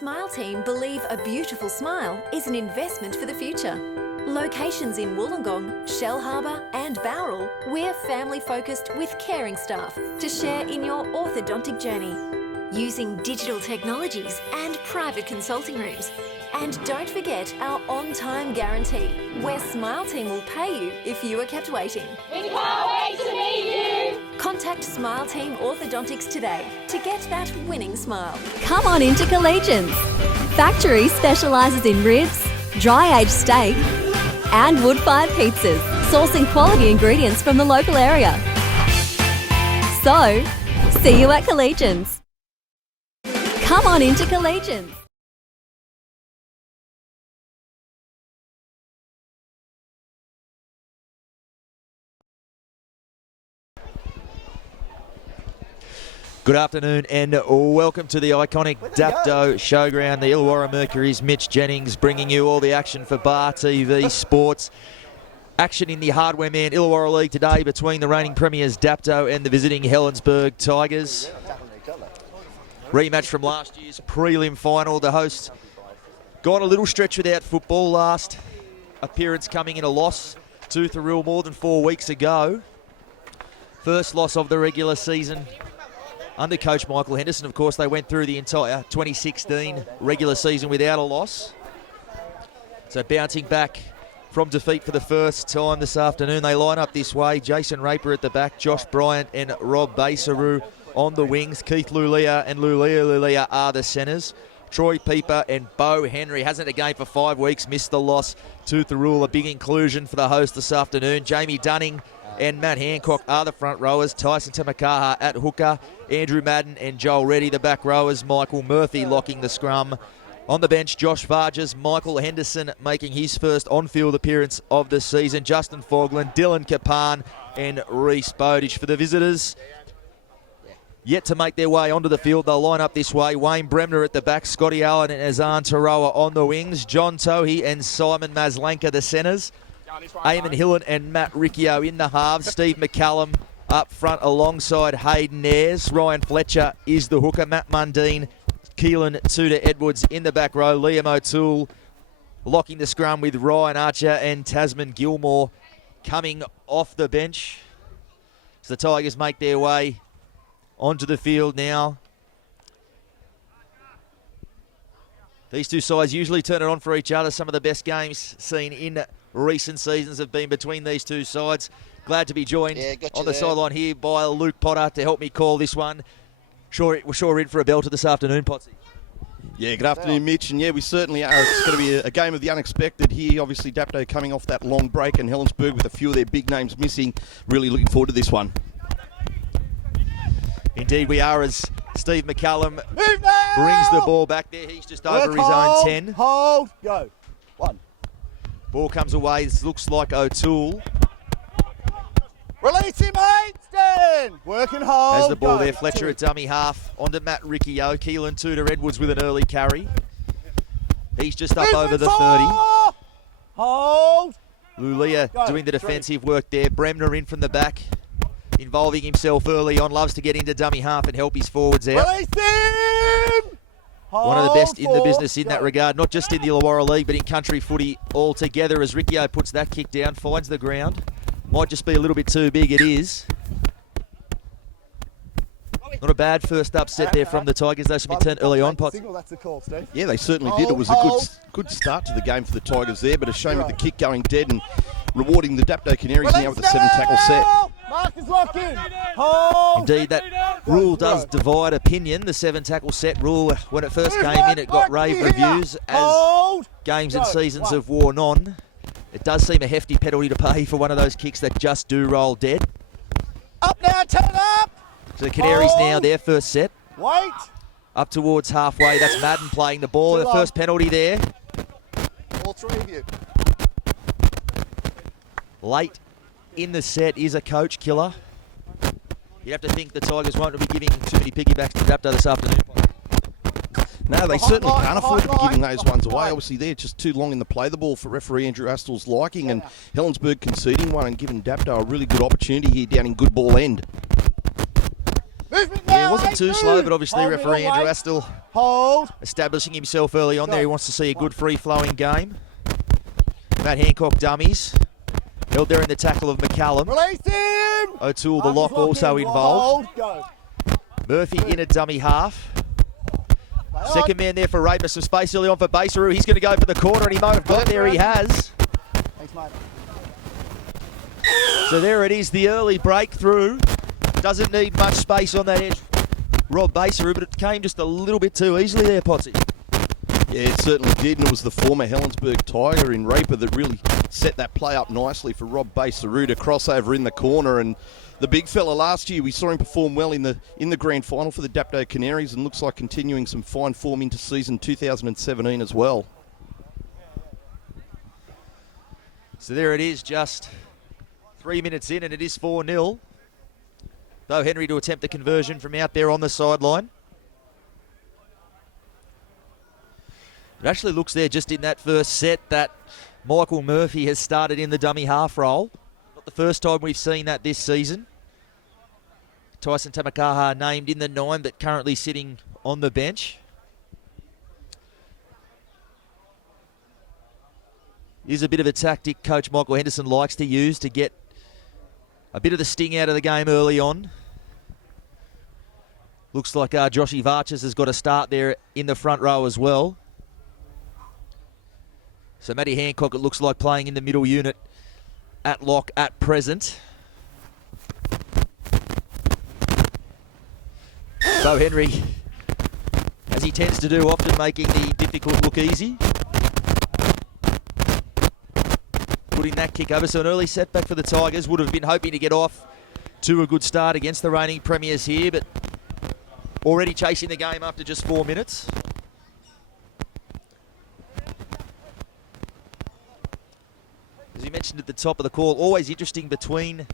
Smile Team believe a beautiful smile is an investment for the future. Locations in Wollongong, Shellharbour and Bowral, we're family-focused with caring staff to share in your orthodontic journey. Using digital technologies and private consulting rooms. And don't forget our on-time guarantee, where Smile Team will pay you if you are kept waiting. We can't wait to meet you! Contact Smile Team Orthodontics today to get that winning smile. Come on into Collegians. Factory specialises in ribs, dry-aged steak and wood-fired pizzas, sourcing quality ingredients from the local area. So, see you at Collegians. Come on into Collegians. Good afternoon and welcome to the iconic Dapto Showground. The Illawarra Mercury's Mitch Jennings bringing you all the action for Bar TV Sports. Action in the Hardware Man Illawarra League today between the reigning premiers Dapto and the visiting Helensburgh Tigers. Rematch from last year's prelim final. The hosts gone a little stretch without football. Last appearance coming in a loss to Thirroul more than 4 weeks ago. First loss of the regular season. Under coach Michael Henderson, of course, they went through the entire 2016 regular season without a loss. So bouncing back from defeat for the first time this afternoon. They line up this way. Jason Raper at the back, Josh Bryant and Rob Basaru on the wings. Keith Lulia and Lulia are the centres. Troy Pieper and Bo Henry hasn't a game for 5 weeks, missed the loss to Thirroul. A big inclusion for the host this afternoon. Jamie Dunning and Matt Hancock are the front rowers. Tyson Tamakaha at hooker. Andrew Madden and Joel Reddy, the back rowers. Michael Murphy locking the scrum. On the bench, Josh Vargas, Michael Henderson making his first on-field appearance of the season. Justin Fogland, Dylan Kapan and Reece Bowditch. For the visitors, yet to make their way onto the field, they'll line up this way. Wayne Bremner at the back, Scotty Allen and Azan Tarawa on the wings. John Tohi and Simon Maslanka the centres. Eamon Hillen and Matt Riccio in the halves. Steve McCallum up front alongside Hayden Ayres. Ryan Fletcher is the hooker. Matt Mundine, Keelan Tudor Edwards in the back row. Liam O'Toole locking the scrum with Ryan Archer and Tasman Gilmore coming off the bench. So the Tigers make their way onto the field now. These two sides usually turn it on for each other. Some of the best games seen in recent seasons have been between these two sides. Glad to be joined on the sideline here by Luke Potter to help me call this one. We're sure in for a belter this afternoon, Potsy. Yeah, good afternoon, Mitch. And yeah, we certainly are. It's going to be a game of the unexpected here. Obviously, Dapto coming off that long break and Helensburgh with a few of their big names missing. Really looking forward to this one. Indeed we are, as Steve McCallum brings the ball back there. He's just over his own 10. Hold, go. One. Ball comes away. This looks like O'Toole. Release him, Ainston! Work and hold. Has the ball go. there. Fletcher at dummy half. Onto Matt Riccio. Keelan Tudor Edwards with an early carry. He's just up over the 30. Hold. Lulia Go. doing the defensive work there. Bremner in from the back, involving himself early on. Loves to get into dummy half and help his forwards out. Release him! One of the best in the Hold, business in go. that regard, not just in the Illawarra League, but in country footy altogether, as Riccio puts that kick down, finds the ground. Might just be a little bit too big, it is. Not a bad first upset there from the Tigers, though, some turn early on, Potts. Signal, that's the call, Steve. Yeah, they certainly did. It was a good start to the game for the Tigers there, but a shame with the kick going dead and rewarding the Dapto Canaries now with a 7-tackle set. Marcus lock in. Hold. Indeed, that rule does divide opinion. The 7-tackle set rule, when it first came in, it got rave reviews as games and seasons have worn on. It does seem a hefty penalty to pay for one of those kicks that just do roll dead. Up now, turn up. So the Canaries now, their first set. Wait. Up towards halfway. That's Madden playing the ball. The first penalty there. All three of you. Late in the set is a coach killer. You have to think the Tigers won't be giving too many piggybacks to Dapto this afternoon. No, they certainly can't afford to be giving those ones away. Obviously, they're just too long in the play the ball for referee Andrew Astle's liking, and Helensburgh conceding one and giving Dapto a really good opportunity here down in good ball end. Movement Yeah, wasn't too slow, but obviously Hold referee middle Andrew weight. Astle Hold. establishing himself early on Go. there. He wants to see a good free-flowing game. Matt Hancock dummies. Held there in the tackle of McCallum. Release him. O'Toole, the Marcus lock, also in. involved. Hold. Go. Murphy in a dummy half. Play on. Second man there for Raper. Some space early on for Baseru. He's going to go for the corner, and he might have got there. He has. Thanks, mate. So there it is, the early breakthrough. Doesn't need much space on that edge, Rob Baseru, but it came just a little bit too easily there, Potsy. Yeah, it certainly did, and it was the former Helensburgh Tiger in Raper that really set that play up nicely for Rob Baseru to cross over in the corner. And the big fella last year, we saw him perform well in the grand final for the Dapto Canaries, and looks like continuing some fine form into season 2017 as well. So there it is, just 3 minutes in, and it is 4-0. Though Henry to attempt the conversion from out there on the sideline. It actually looks there just in that first set that Michael Murphy has started in the dummy half role. Not the first time we've seen that this season. Tyson Tamakaha named in the 9, but currently sitting on the bench. Is a bit of a tactic Coach Michael Henderson likes to use to get a bit of the sting out of the game early on. Looks like Joshy Varchas has got a start there in the front row as well. So Matty Hancock, it looks like, playing in the middle unit at lock at present. Bo Henry, as he tends to do, often making the difficult look easy. Putting that kick over, so an early setback for the Tigers. Would have been hoping to get off to a good start against the reigning premiers here, but already chasing the game after just 4 minutes. As you mentioned at the top of the call, always interesting between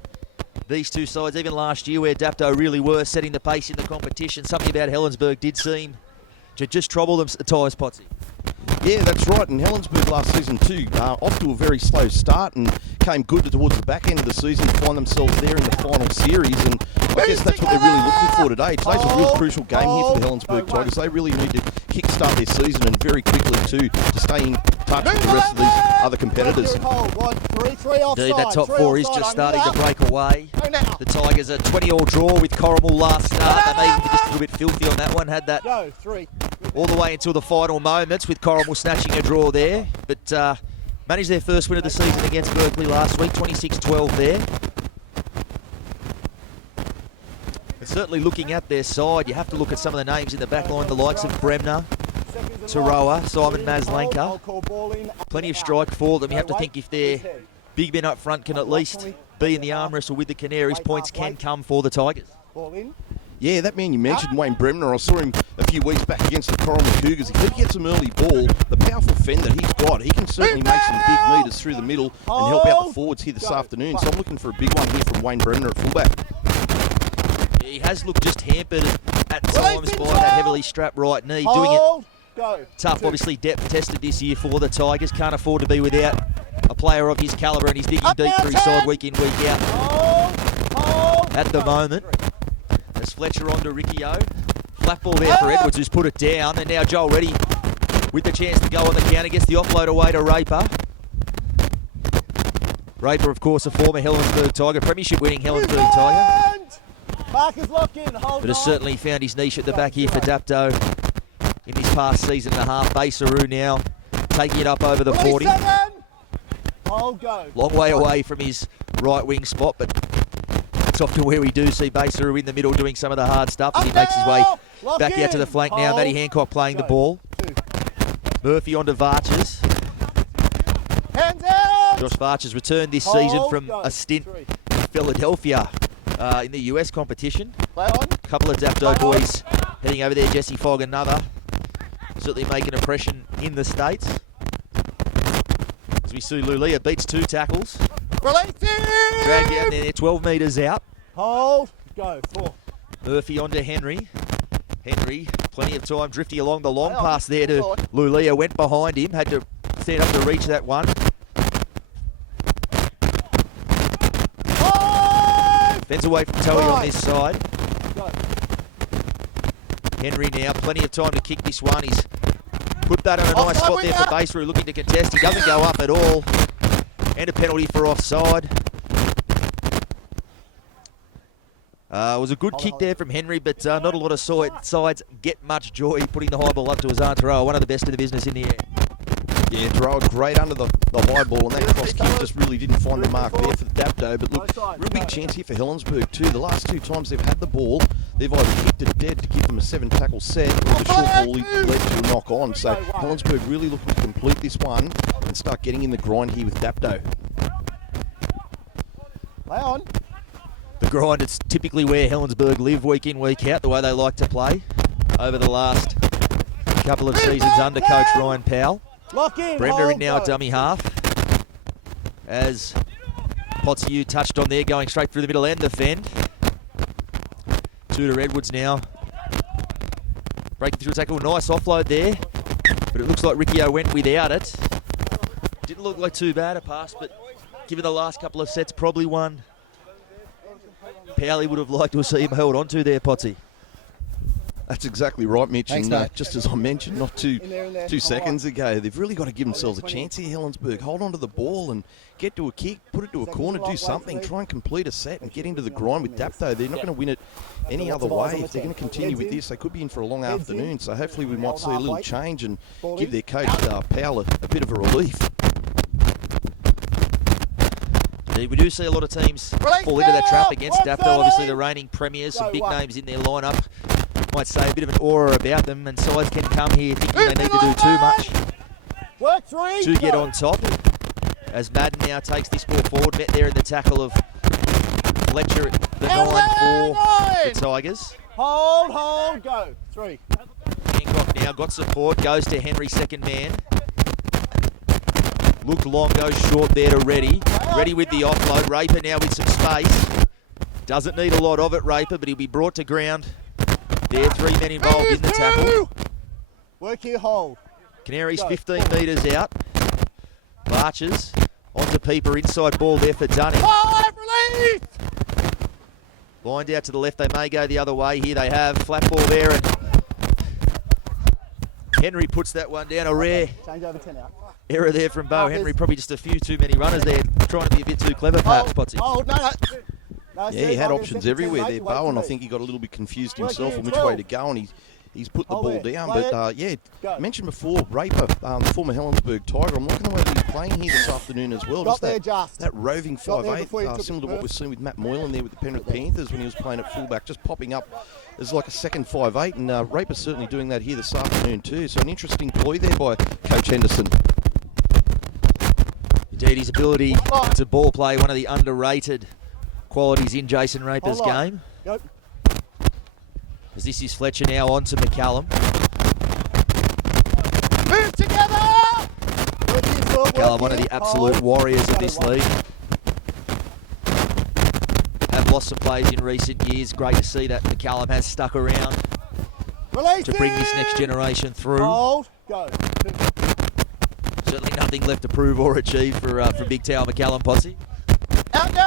these two sides, even last year where Dapto really were setting the pace in the competition. Something about Helensburgh did seem to just trouble them at times, Potsy. Yeah, that's right. And Helensburgh last season too, off to a very slow start and came good towards the back end of the season to find themselves there in the final series. And I guess that's what they're really looking for today. Today's a real crucial game here for the Helensburgh Tigers. They really need to kickstart their season, and very quickly too, to stay in touch with the rest of these other competitors. Indeed, that top four is just starting to break away. The Tigers a 20-all draw with Corrimal last start. They may even be just a little bit filthy on that one. Had that all the way until the final moments, with Corrimal snatching a draw there. But managed their first win of the season against Berkeley last week, 26-12 there. And certainly looking at their side, you have to look at some of the names in the back line, the likes of Bremner, Taroa, Simon Maslanka. Plenty of strike for them. You have to think if their big men up front can at least be in the arm wrestle with the Canaries, points can come for the Tigers. Yeah, that man you mentioned, Wayne Bremner, I saw him a few weeks back against the Corrimal Cougars. If he gets some early ball, the powerful fender he's got, he can certainly make some big meters through the middle and help out the forwards here this afternoon. So I'm looking for a big one here from Wayne Bremner at fullback. Yeah, he has looked just hampered at times by that heavily strapped right knee, doing it tough. Obviously depth tested this year for the Tigers. Can't afford to be without a player of his calibre, and he's digging deep for his side week in, week out. At the moment, as Fletcher on to Riccio. Flat ball there for Edwards, who's put it down, and now Joel Reddy with the chance to go on the counter, gets the offload away to Raper. Raper, of course, a former Helensburgh Tiger, premiership winning Helensburgh Tiger. Marcus lock in, hold But has certainly found his niche at the back here for Dapto in this past season and a half. Baseru now taking it up over the 40. Hold, go. Long way away from his right wing spot, but it's often where we do see Baseru in the middle doing some of the hard stuff as he makes his way back out to the flank now. Matty Hancock playing the ball. Murphy onto Varchas. Hands out. Josh Varchas returned this season from a stint in Philadelphia in the US competition. Play on. A couple of Dapto boys heading over there. Jesse Fogg, another. Certainly making an impression in the States. As we see Lulia beats 2 tackles. Release him. Dragged down there, 12 metres out. Hold, go. 4. Murphy onto Henry. Henry, plenty of time, drifting along the long pass there to Lulia. Went behind him, had to stand up to reach that one. Five. Fends away from Toey on this side. Go. Henry now, plenty of time to kick this one. He's put that on a nice spot there for Baseru, looking to contest. He doesn't go up at all. And a penalty for offside. It was a good kick there from Henry, but not a lot of sides get much joy putting the high ball up to Azan Tarawa, one of the best in the business in the air. Yeah, Tarawa great under the high ball, and that cross kick just really didn't find the mark there for the Dapto. But look, real big chance here for Helensburgh too. The last 2 times they've had the ball, they've either kicked it dead to give them a 7-tackle set, or the short ball led to a knock on. So Helensburgh really looking to complete this one and start getting in the grind here with Dapto. Play on. The grind, it's typically where Helensburgh live week in, week out, the way they like to play over the last couple of seasons under coach Ryan Powell. Lock in. Bremner in now at dummy half. As Potsu touched on there, going straight through the middle and defend. Tudor Edwards now breaking through a tackle. Nice offload there. But it looks like Riccio went without it. Didn't look like too bad a pass, but given the last couple of sets, probably one Powley would have liked to see him held on to there, Potsy. That's exactly right, Mitch. Thanks, and mate. just as I mentioned not two there. seconds ago, they've really got to give themselves a chance here, Helensburgh. Hold on to the ball and get to a kick, put it to a corner, do something, try and complete a set and get into the grind with Dapto. They're not going to win it any other way. If they're going to continue with this, they could be in for a long afternoon. So hopefully we might see a little change and give their coach Powell a bit of a relief. We do see a lot of teams fall into that trap against Dapto. Obviously the reigning premiers, some big names in their lineup. Might say a bit of an aura about them, and sides can come here thinking they need to do too much to get on top. As Madden now takes this ball forward, met there in the tackle of Fletcher, the 9 for the Tigers. Hold, go. 3. Hancock now got support, goes to Henry, second man. Looked long, goes short there to Reddy. Reddy with the offload. Raper now with some space. Doesn't need a lot of it, Raper, but he'll be brought to ground. There, 3 men involved in the tackle. Work here, hold. Canaries 15 metres out. Larches onto Peeper, inside ball there for Dunning. Release! Lined out to the left, they may go the other way. Here they have, flat ball there, and Henry puts that one down. A rare Change over 10 out. error there from Bo Henry. Probably just a few too many runners there, trying to be a bit too clever, perhaps, Potsy. Hold, no. Yeah, he had options everywhere there, Bo, and I think he got a little bit confused himself on which way to go, and he's put the ball down. But yeah, mentioned before, Raper, the former Helensburgh Tiger, I'm liking the way that he's playing here this afternoon as well. Just that roving 5'8", similar to what we've seen with Matt Moylan there with the Penrith Panthers when he was playing at fullback, just popping up as like a second 5'8", and Raper's certainly doing that here this afternoon too. So an interesting ploy there by Coach Henderson. Indeed, his ability to ball play, one of the underrated qualities in Jason Raper's game. Yep. As this is Fletcher now on to McCallum. Move together! McCallum, one of the absolute warriors of this league. Have lost some players in recent years. Great to see that McCallum has stuck around to bring this next generation through. Hold, go. Certainly nothing left to prove or achieve for Big Tower McCallum, Posse.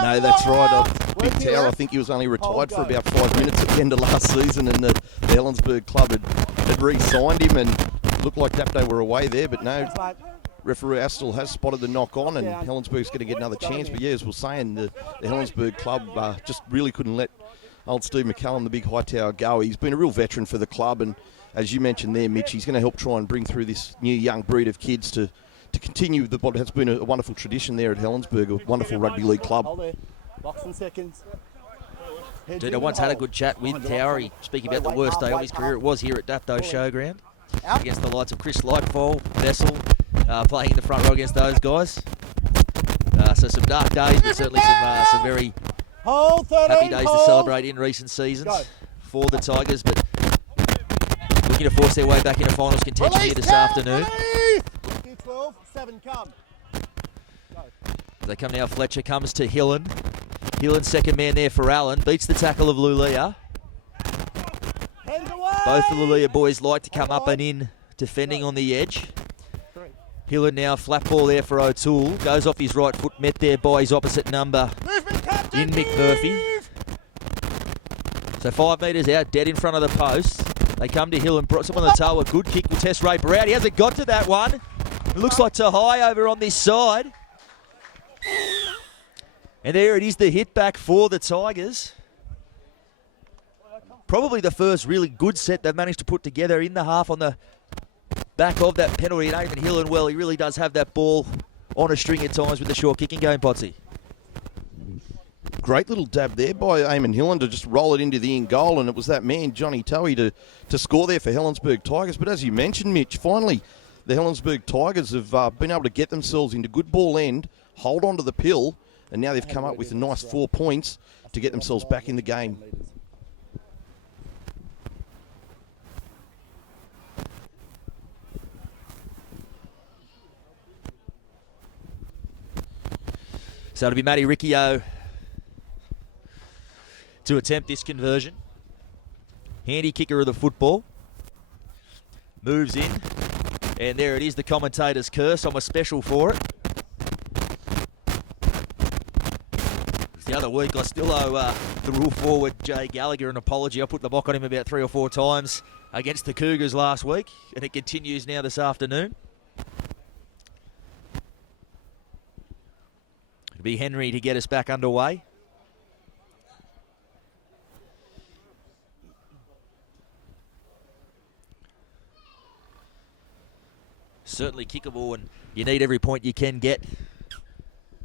No, that's right. Big Tower, I think he was only retired for about 5 minutes at the end of last season, and the Helensburgh club had re-signed him, and looked like Dapto were away there, but no. Referee Astle has spotted the knock on, and Helensburgh's going to get another chance. But yeah, as we're saying, the Helensburgh club just really couldn't let old Steve McCallum, the big high tower, go. He's been a real veteran for the club, and as you mentioned there, Mitch, he's going to help try and bring through this new young breed of kids to continue what has been a wonderful tradition there at Helensburgh, a wonderful rugby league club. Box in seconds. Dude, I once had a good chat with Towery, speaking about the worst day of his career. It was here at Dapto Showground against the likes of Chris Lightfall, Vessel, playing in the front row against those guys. So some dark days, but certainly some very happy days to celebrate in recent seasons for the Tigers. But looking to force their way back into finals contention here this afternoon. 12, 7, come. They come now, Fletcher comes to Hillen. Hillen, second man there for Allen. Beats the tackle of Lulia. Both the Lulia boys like to come up and in, defending on the edge. Hillen now, flat ball there for O'Toole. Goes off his right foot, met there by his opposite number in Mick Murphy. So 5 metres out, dead in front of the post. They come to Hill and brought someone on the toe. A good kick will test Raper out. He hasn't got to that one. It looks like Tahai over on this side. And there it is, the hit back for the Tigers. Probably the first really good set they've managed to put together in the half on the back of that penalty. And Eamon Hill, and well, he really does have that ball on a string at times with the short kicking game, Potsy. Great little dab there by Eamon Hillen to just roll it into the in goal, and it was that man, Johnny Towie, to score there for Helensburgh Tigers. But as you mentioned, Mitch, finally the Helensburgh Tigers have been able to get themselves into good ball end, hold on to the pill, and now they've come up with a nice 4 points to get themselves back in the game. So it'll be Matty Riccio to attempt this conversion. Handy kicker of the football. Moves in. And there it is, the commentator's curse. I'm a special for it. The other week, I still owe the rule forward, Jay Gallagher, an apology. I put the mock on him about 3 or 4 times against the Cougars last week. And it continues now this afternoon. It'll be Henry to get us back underway. Certainly kickable, and you need every point you can get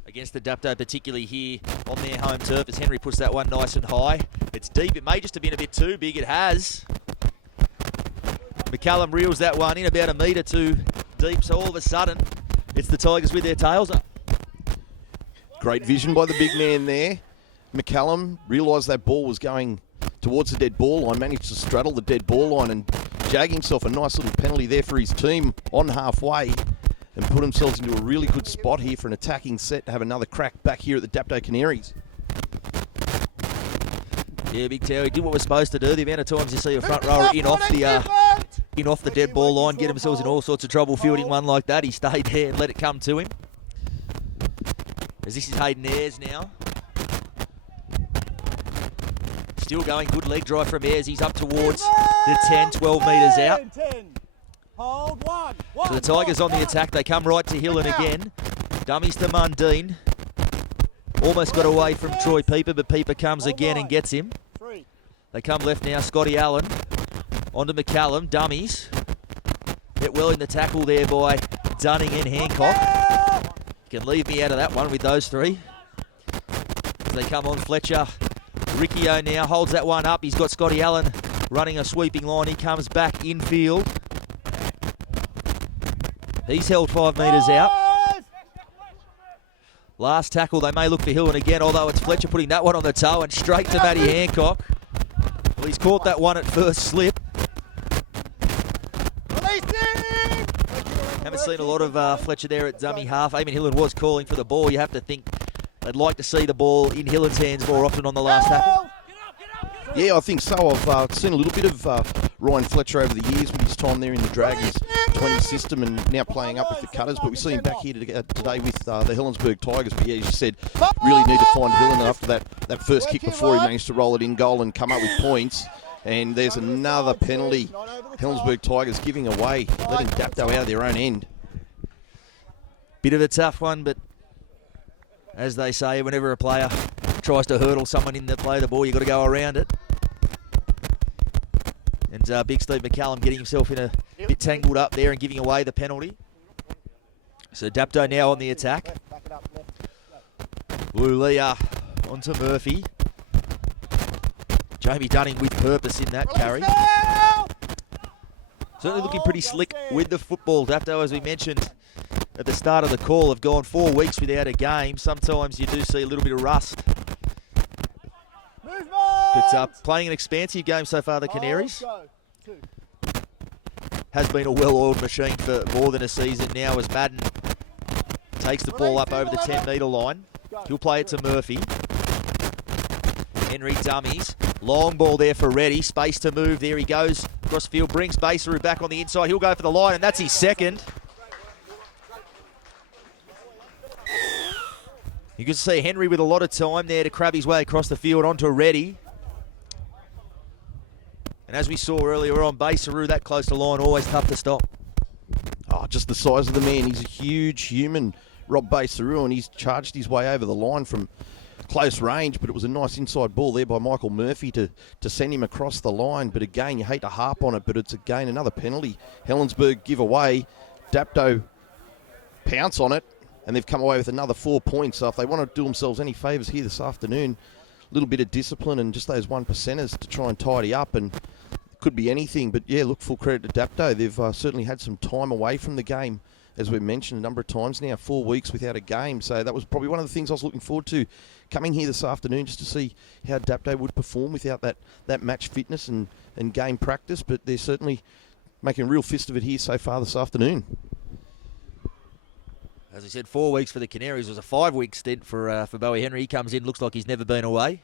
against the Dapto, particularly here on their home turf, as Henry puts that one nice and high. It's deep. It may just have been a bit too big. It has. McCallum reels that one in about a metre too deep, so all of a sudden it's the Tigers with their tails up. Great vision by the big man there. McCallum realised that ball was going towards the dead ball line, managed to straddle the dead ball line and jag himself a nice little penalty there for his team on halfway, and put themselves into a really good spot here for an attacking set to have another crack back here at the Dapto Canaries. Yeah, Big Towie did what we're supposed to do. The amount of times you see a front rower in off the dead ball line, get themselves in all sorts of trouble fielding one like that. He stayed there and let it come to him. As this is Hayden Ayres now. Still going, good leg drive from Ayres. He's up towards the 10, 12 metres out. Hold one. So the Tigers on the attack. They come right to Hillen again. Dummies to Mundine. Almost got away from Troy Pieper, but Pieper comes again and gets him. They come left now. Scotty Allen onto McCallum. Dummies. Get well in the tackle there by Dunning and Hancock. You can leave me out of that one with those three. As they come on, Fletcher. Riccio now holds that one up. He's got Scotty Allen running a sweeping line. He comes back infield. He's held 5 metres out. Last tackle, they may look for Hillen again, although it's Fletcher putting that one on the toe and straight to Matty Hancock. Well, he's caught that one at first slip. Haven't seen a lot of Fletcher there at dummy half. Eamon Hillen was calling for the ball. You have to think they'd like to see the ball in Hillen's hands more often on the last tackle. Yeah, I think so. I've seen a little bit of Ryan Fletcher over the years with his time there in the Dragons 20 system and now playing up with the Cutters. But we see him back here today with the Helensburgh Tigers. But yeah, as you said, really need to find Hillen after that first kick before he managed to roll it in goal and come up with points. And there's another penalty. Helensburgh Tigers giving away, letting Dapto out of their own end. Bit of a tough one, but as they say, whenever a player tries to hurdle someone in the play of the ball, you've got to go around it. And Big Steve McCallum getting himself in a bit tangled up there and giving away the penalty. So Dapto now on the attack. Lulia onto Murphy. Jamie Dunning with purpose in that carry. Certainly looking pretty slick with the football. Dapto, as we mentioned at the start of the call, have gone 4 weeks without a game. Sometimes you do see a little bit of rust. But playing an expansive game so far, the Canaries. Has been a well-oiled machine for more than a season now as Madden takes the ball up over the 10-metre line. He'll play it to Murphy. Henry dummies. Long ball there for Reddy. Space to move. There he goes. Cross field, brings Baseru back on the inside. He'll go for the line, and that's his second. You can see Henry with a lot of time there to crab his way across the field onto Reddy. And And as we saw earlier on, Basaru, that close to line, always tough to stop. Oh, just the size of the man. He's a huge human, Rob Basaru, and he's charged his way over the line from close range, but it was a nice inside ball there by Michael Murphy to send him across the line. But again, you hate to harp on it, but it's again another penalty. Helensburgh give away. Dapto pounce on it, and they've come away with another 4 points. So if they want to do themselves any favours here this afternoon, a little bit of discipline and just those 1%ers to try and tidy up, and it could be anything. But yeah, look, full credit to Dapto. They've certainly had some time away from the game, as we've mentioned a number of times now, 4 weeks without a game. So that was probably one of the things I was looking forward to coming here this afternoon, just to see how Dapto would perform without that match fitness and game practice. But they're certainly making a real fist of it here so far this afternoon. As I said, 4 weeks for the Canaries. It was a 5-week stint for Bowie Henry. He comes in, looks like he's never been away.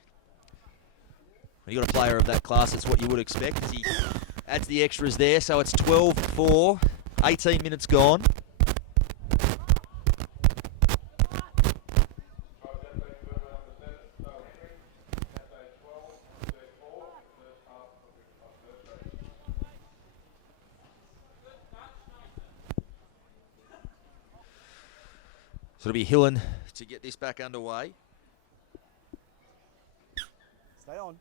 When you've got a player of that class, it's what you would expect. As he adds the extras there, so it's 12-4, 18 minutes gone. So it'll be Hillen to get this back underway. Stay on.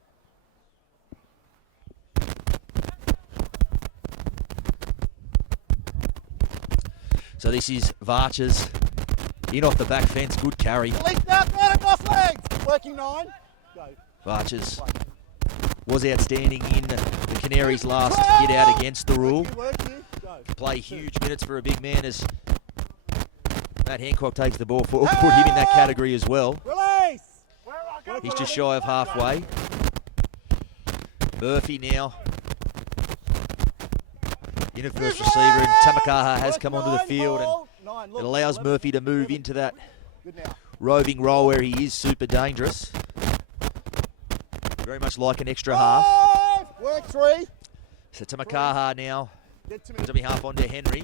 So this is Varchers in off the back fence. Good carry. Release now, down and off legs. Working 9. Go. Varchers was outstanding in the Canaries' last hit out against the rule. Work here. Go. Play huge minutes for a big man as Matt Hancock takes the ball forward. Put him in that category as well. Release. He's just shy of halfway. Murphy now in at first receiver, and Tamakaha has come onto the field, and it allows Murphy to move into that roving role where he is super dangerous. Very much like an extra half. Work 3. So Tamakaha now, dummy half onto Henry.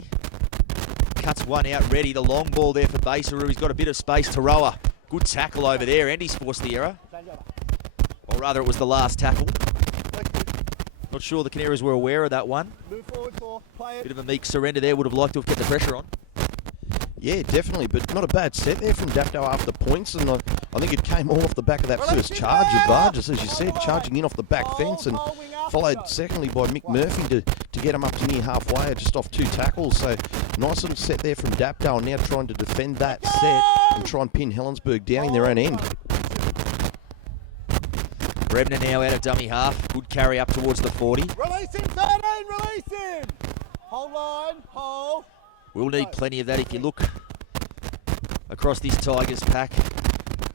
Cuts one out ready. The long ball there for Basaru. He's got a bit of space. Taroa, good tackle over there. Andy's forced the error. Or rather, it was the last tackle. Not sure the Canaries were aware of that one. Move forward 4. Play it. Bit of a meek surrender there. Would have liked to have kept the pressure on. Yeah, definitely, but not a bad set there from Dapto after the points, and I think it came all off the back of that first charge of Vargas, as you said, charging in off the back fence, and followed secondly by Mick Murphy to get him up to near halfway, just off 2 tackles. So nice little set there from Dapto, and now trying to defend that set and try and pin Helensburgh down in their own end. Brebner now out of dummy half. Good carry up towards the 40. Release him, 13. Release him. Hold line. Hold. We'll need plenty of that if you look across this Tigers pack.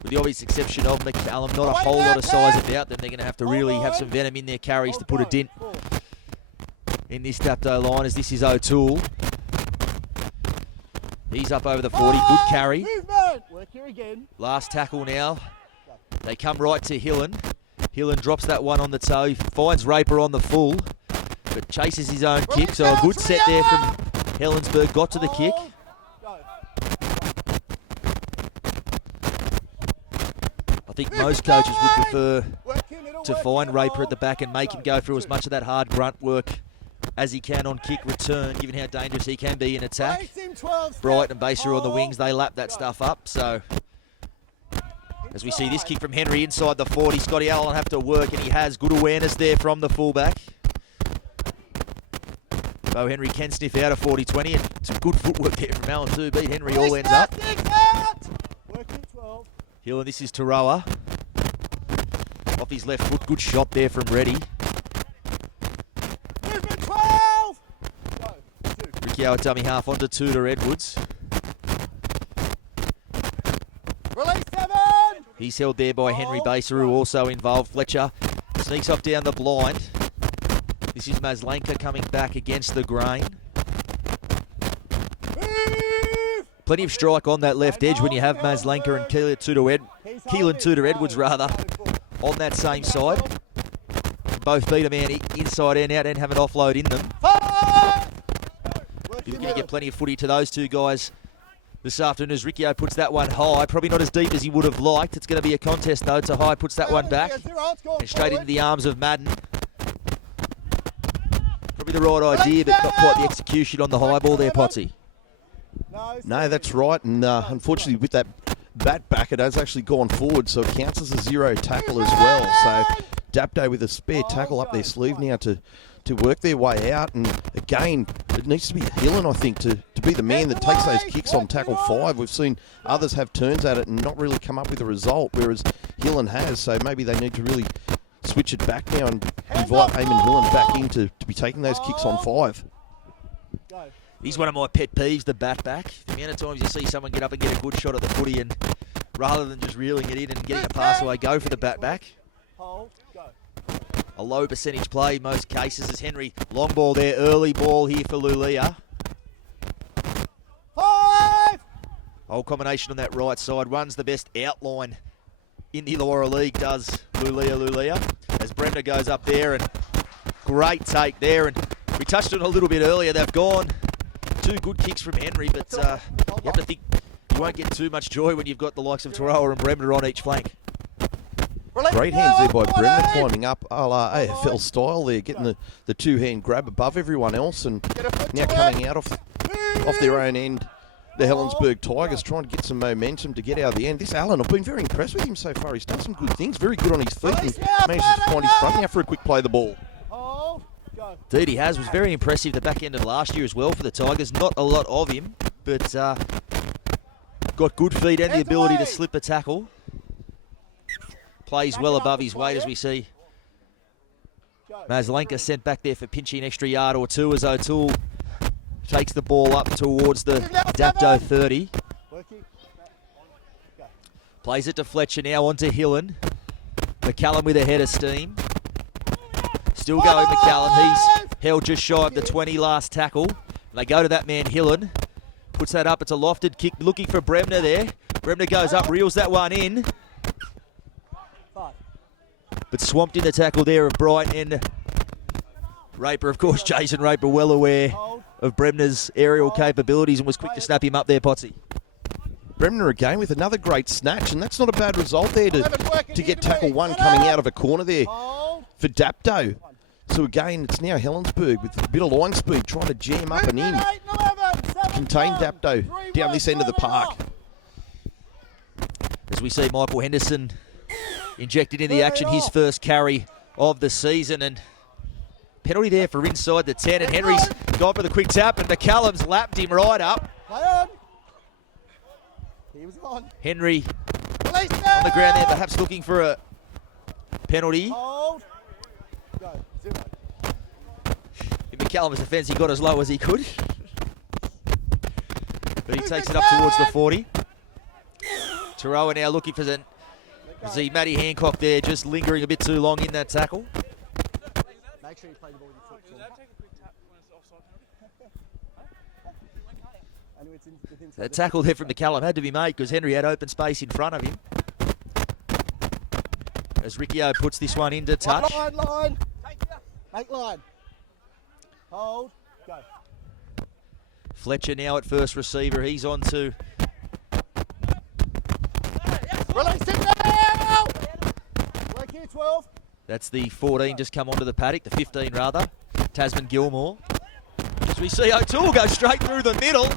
With the obvious exception of McCallum, not a whole lot of size about them. They're going to have to really have some venom in their carries to put a dent in this Dapto line, as this is O'Toole. He's up over the 40. Good carry. Movement. Work here again. Last tackle now. They come right to Hillen. Hillen drops that one on the toe. He finds Raper on the full, but chases his own kick. So a good set there from Helensburgh. Got to the kick. I think most coaches would prefer to find Raper at the back and make him go through as much of that hard grunt work as he can on kick return, given how dangerous he can be in attack. Bright and Baser on the wings, they lap that stuff up. So as we see this kick from Henry inside the 40, Scotty Allen will have to work, and he has good awareness there from the fullback. Bo Henry can sniff out a 40-20, and some good footwork there from Allen too. Beat Henry, all ends up. Hill, and this is Taroa. Off his left foot, good shot there from Reddy. Movement 12. Riccio at dummy half onto Tudor Edwards. Release 7. He's held there by Henry Basaru, also involved. Fletcher sneaks off down the blind. This is Maslanka coming back against the grain. Plenty of strike on that left edge when you have Maslanka and Keelan Tudor Edwards on that same side. Both beat a man inside and out and have an offload in them. You're going to get plenty of footy to those two guys this afternoon as Riccio puts that one high. Probably not as deep as he would have liked. It's going to be a contest though. So High puts that one back and straight into the arms of Madden. right idea, but not quite the execution on the high ball there, Potsy. No, that's right. And unfortunately, with that bat back, it has actually gone forward, so it counts as a 0 tackle as well. So Dapto with a spare tackle up their sleeve now to work their way out. And again, it needs to be Hillen, I think, to be the man that takes those kicks on tackle 5. We've seen others have turns at it and not really come up with a result, whereas Hillen has. So maybe they need to really switch it back now and invite Eamon Hillen back in to be taking those kicks on 5. He's one of my pet peeves, the bat back. The amount of times you see someone get up and get a good shot at the footy, and rather than just reeling it in and getting a pass away, go for the bat back. A low percentage play in most cases as Henry. Long ball there, early ball here for Lulia. 5! Whole combination on that right side. Runs the best outline in the Illawarra League, does Lulia. As Bremner goes up there, and great take there. And we touched on it a little bit earlier. They've gone 2 good kicks from Henry, but you have to think you won't get too much joy when you've got the likes of Taroa and Bremner on each flank. Great hands there by Bremner, climbing up a la AFL style there, getting the 2-hand grab above everyone else, and now coming out off their own end. The Helensburgh Tigers trying to get some momentum to get out of the end. This Allen, I've been very impressed with him so far. He's done some good things, very good on his feet, and manages to find his front now for a quick play of the ball. Indeed he has. Was very impressive the back end of last year as well for the Tigers. Not a lot of him, but got good feet and the ability to slip a tackle. Plays well above his weight, as we see Maslenka sent back there for pinching an extra yard or 2 as O'Toole takes the ball up towards the Dapto 30. Plays it to Fletcher now onto Hillen. McCallum with a head of steam. Still going McCallum. He's held just shy of the 20 last tackle. They go to that man Hillen. Puts that up. It's a lofted kick looking for Bremner there. Bremner goes up, reels that one in. But swamped in the tackle there of Brighton and Raper. Of course, Jason Raper well aware of Bremner's aerial capabilities and was quick to snap him up there, Potsy. Bremner again with another great snatch, and that's not a bad result there to get tackle 1 coming out of a corner there for Dapto. So again, it's now Helensburgh with a bit of line speed trying to jam up and in. Contain Dapto down this end of the park. As we see Michael Henderson injected in the action, his first carry of the season, and penalty there for inside the 10, and Henry's gone for the quick tap, and McCallum's lapped him right up. He was on. Henry on the ground there, perhaps looking for a penalty. Hold. Go. 0. In McCallum's defence, he got as low as he could. But he takes it up towards the 40. Taroa now looking for the... See Matty Hancock there just lingering a bit too long in that tackle. Make sure you play the ball with your foot. That tackle there from McCallum had to be made because Henry had open space in front of him. As Riccio puts this one into touch. Line. Make line. Hold. Go. Fletcher now at first receiver. He's on to... Release it now! Work here, 12. That's the 14 just come onto the paddock, the 15 rather. Tasman Gilmore. As we see O'Toole go straight through the middle.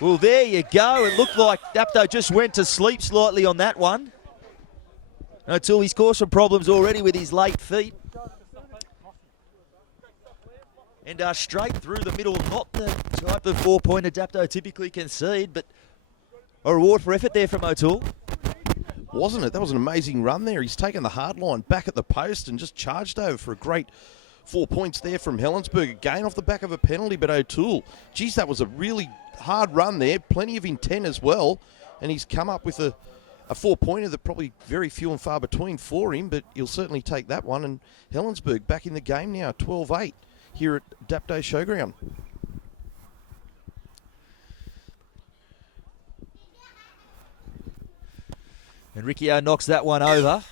Well, there you go. It looked like Dapto just went to sleep slightly on that one. O'Toole, he's caused some problems already with his late feet. And straight through the middle, not the type of 4-pointer Dapto typically concede, but a reward for effort there from O'Toole. Wasn't it? That was an amazing run there. He's taken the hard line back at the post and just charged over for a great 4 points there from Helensburgh. Again off the back of a penalty, but O'Toole, geez, that was a really hard run there. Plenty of intent as well. And he's come up with a 4-pointer that probably very few and far between for him, but he'll certainly take that one. And Helensburgh back in the game now, 12-8 here at Dapto Showground. And Riccio knocks that one over.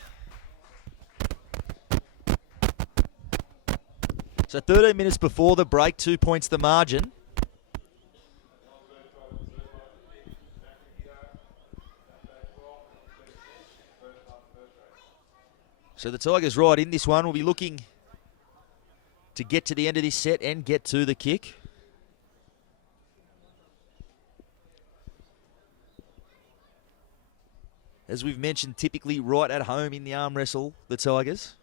So 13 minutes before the break, 2 points the margin. So the Tigers right in this one will be looking to get to the end of this set and get to the kick. As we've mentioned, typically right at home in the arm wrestle, the Tigers.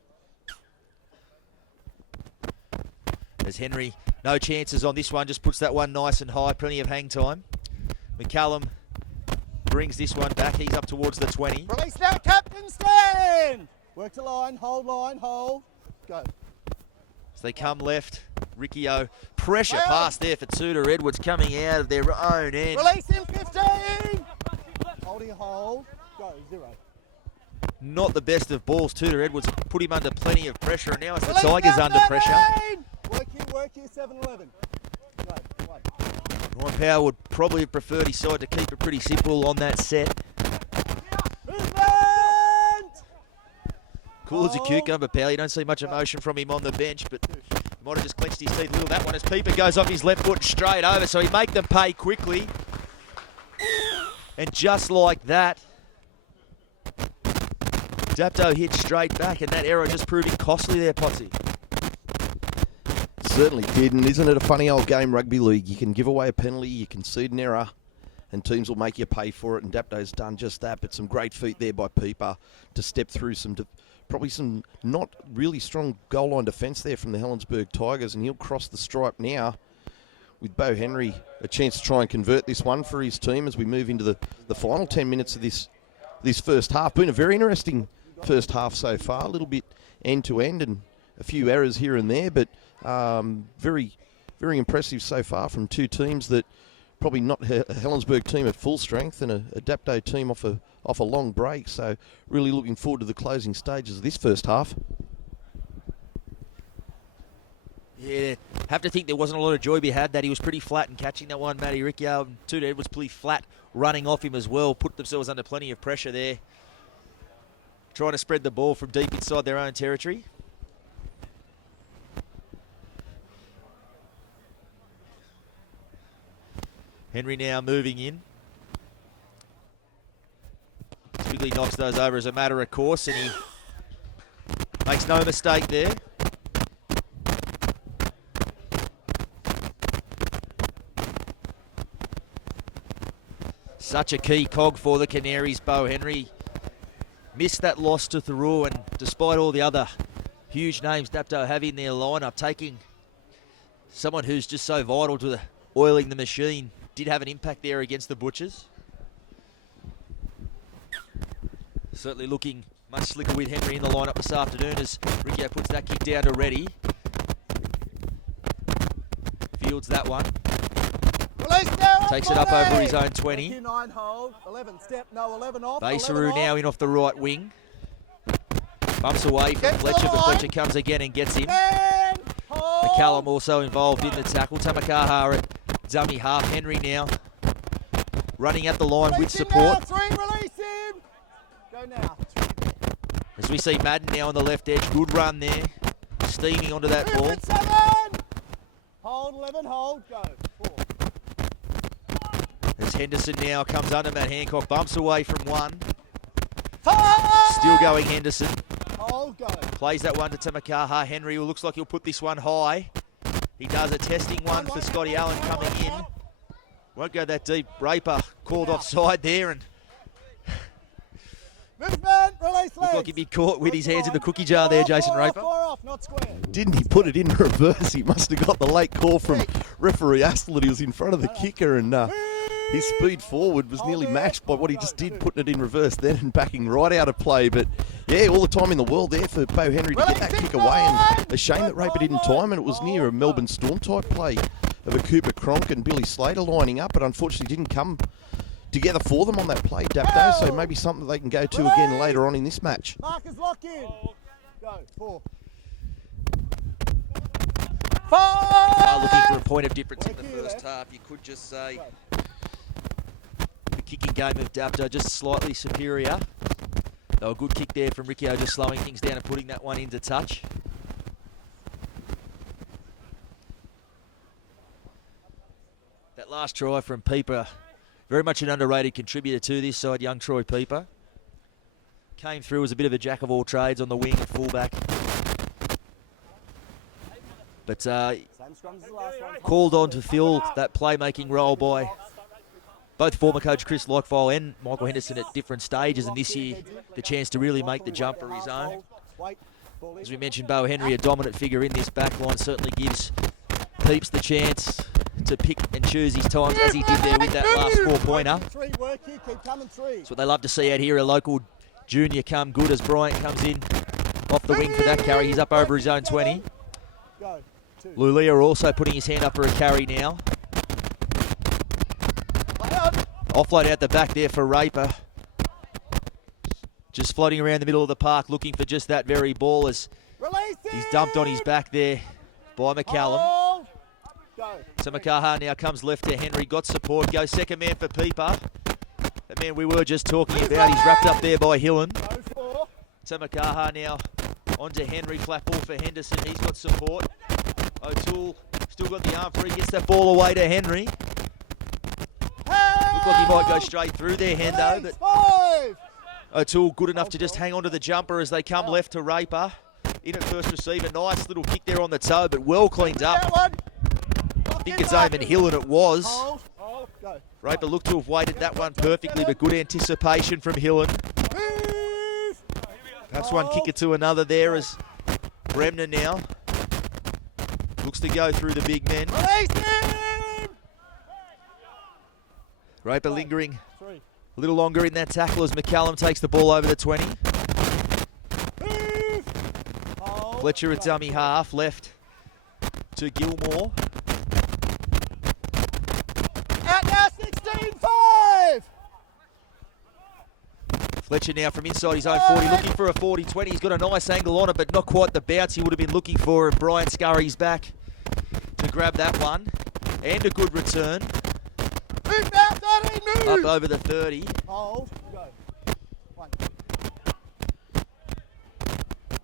As Henry, no chances on this one, just puts that one nice and high, plenty of hang time. McCallum brings this one back, he's up towards the 20. Release now, captain, stand! Work to line, hold, go. As they come left, Riccio, pressure pass there for Tudor Edwards coming out of their own end. Release him, 15! Holding hold, go, 0. Not the best of balls. Tudor Edwards put him under plenty of pressure, and now it's the Release Tigers now, under pressure. 13! Work here, 7-11. Go, 1. Ryan Power would probably have preferred his side to keep it pretty simple on that set. Movement! Cool as a cucumber, Power. You don't see much emotion from him on the bench, but he might have just clenched his teeth a little. That one as Pieper goes off his left foot and straight over, so he make them pay quickly. And just like that, Dapto hit straight back, and that error just proving costly there, Potsy. Certainly did, and isn't it a funny old game, rugby league? You can give away a penalty, you concede an error, and teams will make you pay for it, and Dapto's done just that, but some great feet there by Pieper to step through probably some not really strong goal line defence there from the Helensburgh Tigers, and he'll cross the stripe now with Beau Henry a chance to try and convert this one for his team as we move into the final 10 minutes of this first half. Been a very interesting first half so far, a little bit end-to-end and a few errors here and there, but very, very impressive so far from two teams that probably not a Helensburgh team at full strength and a Dapto team off a long break. So really looking forward to the closing stages of this first half. Yeah, have to think there wasn't a lot of joy to be had that he was pretty flat in catching that one, Matty Riccio, and Tudor Edwards pretty flat running off him as well, put themselves under plenty of pressure there, trying to spread the ball from deep inside their own territory. Henry now moving in. Typically knocks those over as a matter of course, and he makes no mistake there. Such a key cog for the Canaries, Beau Henry. Missed that loss to Thoreau, and despite all the other huge names Dapto have in their lineup, taking someone who's just so vital to the oiling the machine, did have an impact there against the Butchers. Certainly looking much slicker with Henry in the lineup this afternoon as Riccio puts that kick down to Reddy. Fields that one. Takes it up over his own 20. 9 hold, 11 step, no 11 off. Basaru now in off the right wing. Bumps away from Fletcher, but Fletcher comes again and gets him. McCallum also involved in the tackle. Tamakaha at dummy half. Henry now running at the line with support. Release him. Go now. As we see Madden now on the left edge. Good run there. Steaming onto that ball. 7. Hold, 11, hold, go. 4. As Henderson now comes under Matt Hancock. Bumps away from one. Hold. Still going Henderson. Hold, go. Plays that one to Tamakaha. Henry, who looks like he'll put this one high. He does a testing one for Scotty Allen coming in. Won't go that deep. Raper called offside there, and Movement, release legs. looked like he'd be caught with his hands in the cookie jar there, Jason Raper. 4 off, not square. Didn't he put it in reverse? He must have got the late call from referee Astle that he was in front of the kicker, and his speed forward was nearly matched by what he just did, putting it in reverse then and backing right out of play. But yeah, all the time in the world there for Beau Henry to get that kick away, and a shame that Raper didn't time, and it was near a Melbourne Storm type play of a Cooper Cronk and Billy Slater lining up, but unfortunately didn't come together for them on that play, Dapto, so maybe something they can go to again later on in this match. Marcus, lock in. Go, 4. 5. Looking for a point of difference in the first half, you could just say the kicking game of Dapto just slightly superior. Though a good kick there from Riccio, just slowing things down and putting that one into touch. That last try from Pieper, very much an underrated contributor to this side, young Troy Pieper. Came through as a bit of a jack of all trades on the wing at fullback. But Same scrums as the last one. called on to fill that playmaking role by both former coach Chris Lockville and Michael Henderson at different stages, and this year the chance to really make the jumper his own. Wait. Ball in. As we mentioned, Bo Henry, a dominant figure in this back line, certainly gives Peeps the chance to pick and choose his times as he did there with that last 4-pointer. Three, work here, keep coming three. That's what they love to see out here, a local junior come good as Bryant comes in off the wing for that carry. He's up over his own 20. Go. Two. Lulia also putting his hand up for a carry now. Play on. Offload out the back there for Raper. Just floating around the middle of the park looking for just that very ball as Release it. he's dumped on his back there by McCallum. Hold. Go. So Makaha now comes left to Henry, got support, goes second man for Peeper. That man we were just talking about, he's wrapped up there by Hillen. Go four. So Makaha now onto Henry, flat ball for Henderson, he's got support. O'Toole still got the arm free, gets that ball away to Henry. Looked like he might go straight through there, Hendo, but Five. O'Toole good enough to just hang on to the jumper as they come left to Raper. In at first receiver, nice little kick there on the toe, but well cleaned up. That one. I think it's Eamon Hillen it was. Hold. Hold. Go. Raper looked to have weighted that one perfectly, but good anticipation from Hillen. Move. Perhaps one kicker to another there as Bremner now looks to go through the big men. Release him. Raper lingering Three. a little longer in that tackle as McCallum takes the ball over the 20. Move. Hold. Fletcher at dummy half, left to Gilmore. Out now, 16-5. Fletcher now from inside his own 40, looking for a 40-20. He's got a nice angle on it, but not quite the bounce he would have been looking for. And Brian scurries back to grab that one. And a good return. Move now, 13, move. Up over the 30. Hold. Go. One.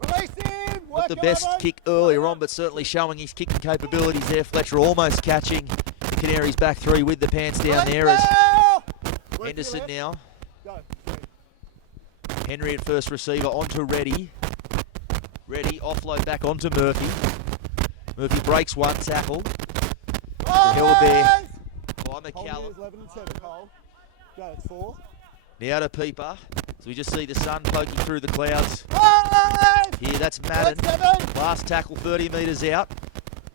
Release him. Not Work the it best over. kick earlier on, but certainly showing his kicking capabilities there. Fletcher almost catching the Canaries back three with the pants down Release there as now. Work Henderson your now. left. Go. Three. Henry at first receiver onto Reddy. Reddy offload back onto Murphy. Murphy breaks one tackle. Held there by Hold McCallum. is 11 and 7. Hold. Go. It's 4. Now to Peeper. So we just see the sun poking through the clouds. 5. Here, that's Madden. That's 7. Last tackle 30 metres out.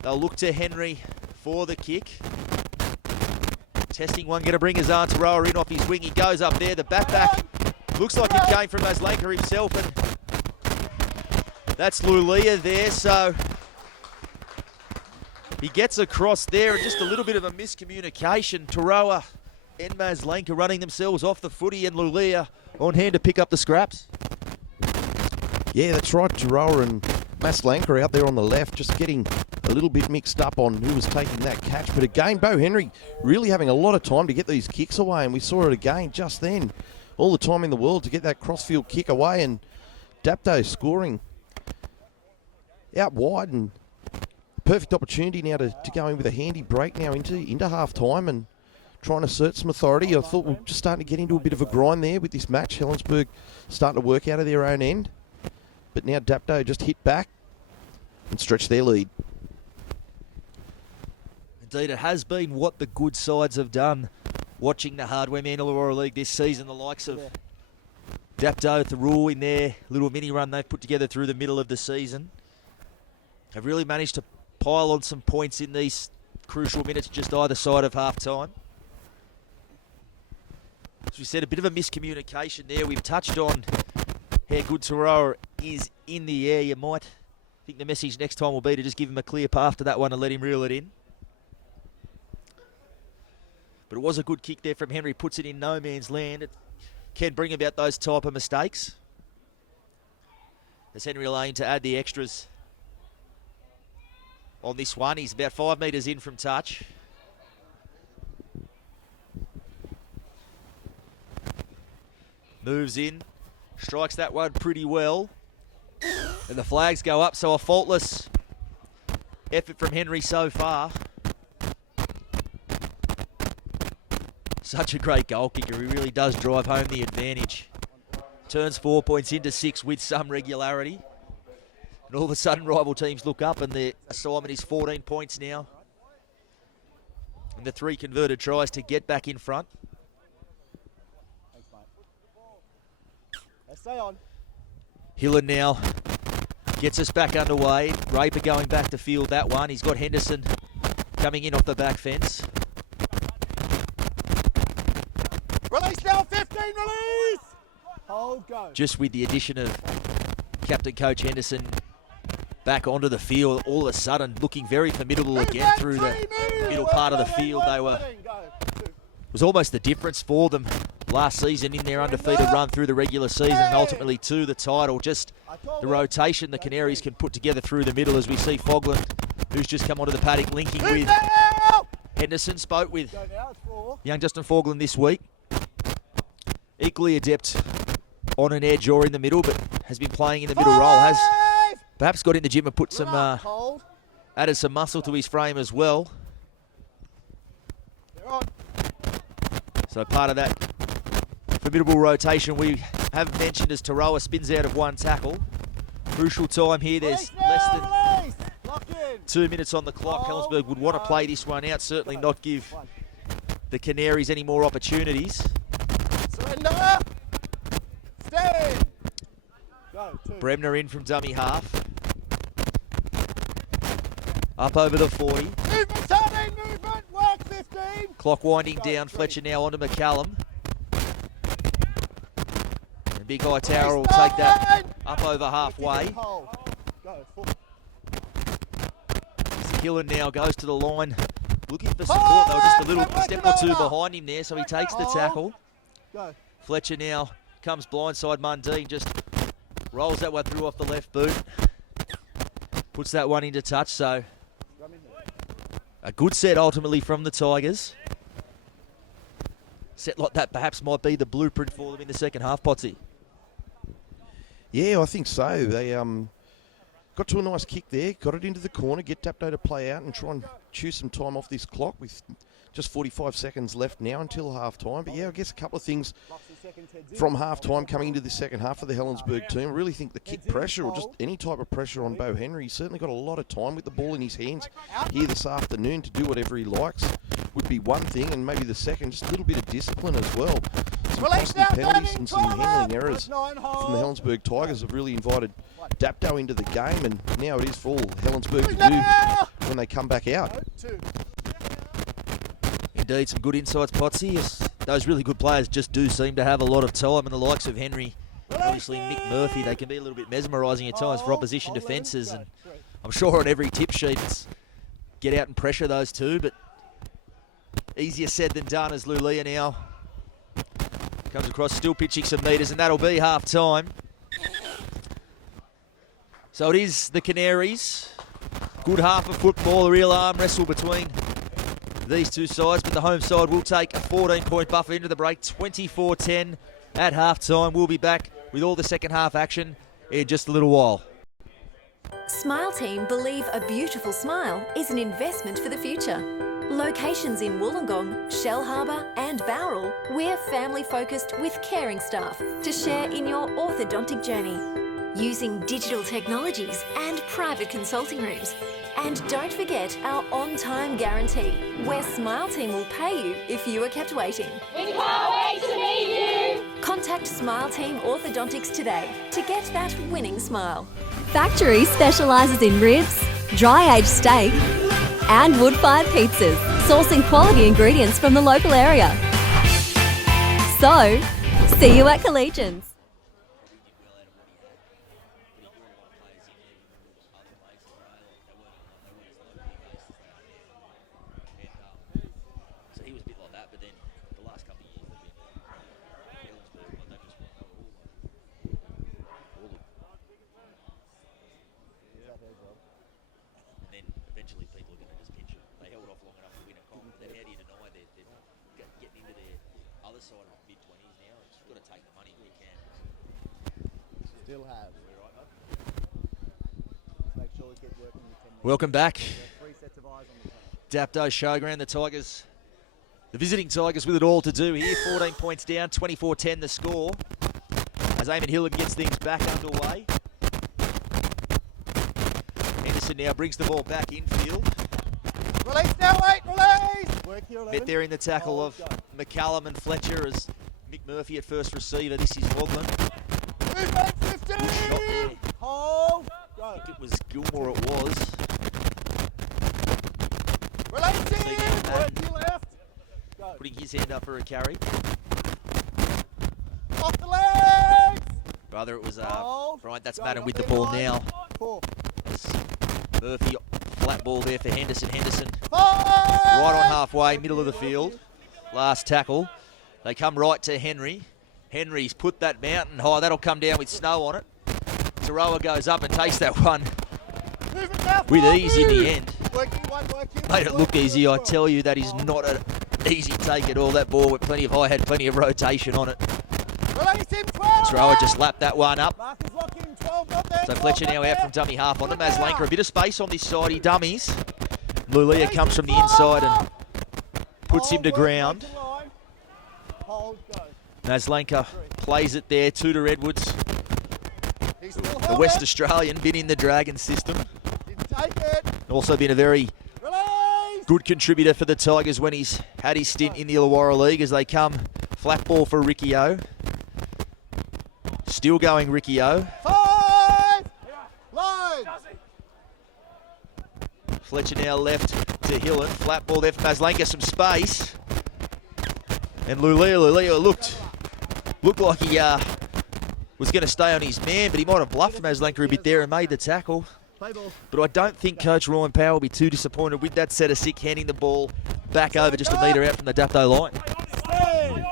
They'll look to Henry for the kick. Testing one, going to bring his arm to rower in off his wing. He goes up there. The back looks like it came from Maslanka himself. And that's Lulia there. So he gets across there and just a little bit of a miscommunication. Taroa and Maslanka running themselves off the footy and Lulia on hand to pick up the scraps. Yeah, that's right. Taroa and Maslanka out there on the left, just getting a little bit mixed up on who was taking that catch. But again, Bo Henry really having a lot of time to get these kicks away, and we saw it again just then. All the time in the world to get that crossfield kick away, and Dapto scoring out wide, and perfect opportunity now to go in with a handy break now into half-time and try and assert some authority. I thought we were just starting to get into a bit of a grind there with this match. Helensburgh starting to work out of their own end. But now Dapto just hit back and stretch their lead. Indeed, it has been what the good sides have done watching the Hardware Man Illawarra League this season. The likes of Dapto, Thurul in their little mini run they've put together through the middle of the season have really managed to pile on some points in these crucial minutes just either side of half-time. As we said, a bit of a miscommunication there. We've touched on how good Taroa is in the air. You might think the message next time will be to just give him a clear path to that one and let him reel it in. But it was a good kick there from Henry. Puts it in no man's land. It can bring about those type of mistakes. As Henry Lane to add the extras on this one. He's about 5 metres in from touch. Moves in. Strikes that one pretty well. And the flags go up, so a faultless effort from Henry so far. Such a great goal kicker. He really does drive home the advantage. Turns 4 points into 6 with some regularity. And all of a sudden, rival teams look up, and the assignment is 14 points now. And the 3 converted tries to get back in front. Thanks, mate. Let's stay on. Hillen now gets us back underway. Raper going back to field that one. He's got Henderson coming in off the back fence. Release now, 15, release! Hold, go. Just with the addition of Captain Coach Henderson back onto the field, all of a sudden looking very formidable again through the middle part of the field. It was almost the difference for them last season in their undefeated run through the regular season and ultimately to the title. Just the rotation the Canaries can put together through the middle as we see Fogland, who's just come onto the paddock, linking with Henderson. Spoke with young Justin Fogland this week. Equally adept on an edge or in the middle, but has been playing in the middle role. Has perhaps got in the gym and put some added some muscle to his frame as well. So part of that formidable rotation we have mentioned as Taroa spins out of one tackle. Crucial time here. There's less than 2 minutes on the clock. Helensburgh would want to play this one out, certainly not give the Canaries any more opportunities. Surrender! Stand! Go, 2. Bremner in from dummy half. Up over the 40. Movement, 13, movement, work 15. Clock winding down. Fletcher now onto McCallum. And Big High Tower will take that up over halfway. Go, 4. Hillen now goes to the line, looking for support. They were just a little step or two behind him there, so he takes the tackle. Go. Fletcher now comes blindside. Mundine just rolls that one through off the left boot. Puts that one into touch, so a good set ultimately from the Tigers. Set like that perhaps might be the blueprint for them in the second half, Potsy. Yeah, I think so. They got to a nice kick there, got it into the corner, get Dapto to play out and try and chew some time off this clock with just 45 seconds left now until half-time. But yeah, I guess a couple of things from half-time coming into the second half for the Helensburgh team. I really think the kick pressure or just any type of pressure on Beau Henry, he's certainly got a lot of time with the ball in his hands here this afternoon to do whatever he likes would be one thing, and maybe the second, just a little bit of discipline as well. Some costly penalties and some handling errors from the Helensburgh Tigers have really invited Dapto into the game, and now it is for all Helensburgh to do when they come back out. Indeed, some good insights, Potsy. Yes, those really good players just do seem to have a lot of time, and the likes of Henry, obviously Nick Murphy, they can be a little bit mesmerising at times for opposition defences, and I'm sure on every tip sheet it's get out and pressure those two, but easier said than done as Lulia now comes across, still pitching some metres, and that'll be half-time. So it is the Canaries. Good half of football, a real arm wrestle between these two sides, but the home side will take a 14-point buffer into the break, 24-10 at half-time. We'll be back with all the second half action in just a little while. Smile Team believe a beautiful smile is an investment for the future. Locations in Wollongong, Shell Harbour and Bowral, we're family-focused with caring staff to share in your orthodontic journey. Using digital technologies and private consulting rooms. And don't forget our on-time guarantee, where Smile Team will pay you if you are kept waiting. We can't wait to meet you. Contact Smile Team Orthodontics today to get that winning smile. Factory specialises in ribs, dry-aged steak and wood-fired pizzas, sourcing quality ingredients from the local area. So, see you at Collegians. Still have. Make sure we keep working with 10 minutes. Welcome back. 3 sets of eyes on the top. Dapto Showground, the Tigers, the visiting Tigers with it all to do here. 14 points down, 24-10 the score. As Eamon Hillen gets things back underway. Henderson now brings the ball back infield. Release now, wait, release! Work your 11. Met there in the tackle of McCallum and Fletcher as Mick Murphy at first receiver. This is Lachlan. Movement 15! Good shot there. Hold, go. I think it was Gilmore it was. Release See in! now, Work your left. Go. Putting his hand up for a carry. Off the legs! Rather it was Hold. Bryant, that's Go, Madden up with the there, ball line. now. 4. Murphy, flat ball there for Henderson. Henderson 5! right on halfway, middle of the field. Last tackle. They come right to Henry. Henry's put that mountain high. That'll come down with snow on it. Taroa goes up and takes that one Move it now, with forward. ease in the end. Working one, working Made it one, look working easy. I one. tell you, that is not an easy take at all. That ball with plenty of high had plenty of rotation on it. Release him, 12! Taroa just lapped that one up. Marcus locking, 12 not there. So 12 Fletcher not now there. out from dummy half onto Good now. Maslanka. A bit of space on this side. He dummies. Lulia comes from the inside and puts him to Hold, work, ground. working line. Hold, go. Maslanka plays it there. Tudor Edwards, He's still the held West it. Australian, been in the Dragon system. Didn't take it. Also been a very Release! good contributor for the Tigers when he's had his stint in the Illawarra League as they come flat ball for Ricky O. Still going Ricky O. 5! Line! Fletcher now left to Hillen. Flat ball there for Maslanka, some space. And Lulia looked like he was going to stay on his man, but he might have bluffed Maslanka a bit there and made the tackle. Play ball. But I don't think Coach Ryan Powell will be too disappointed with that set of sick, handing the ball back over just a metre out from the Dapto line.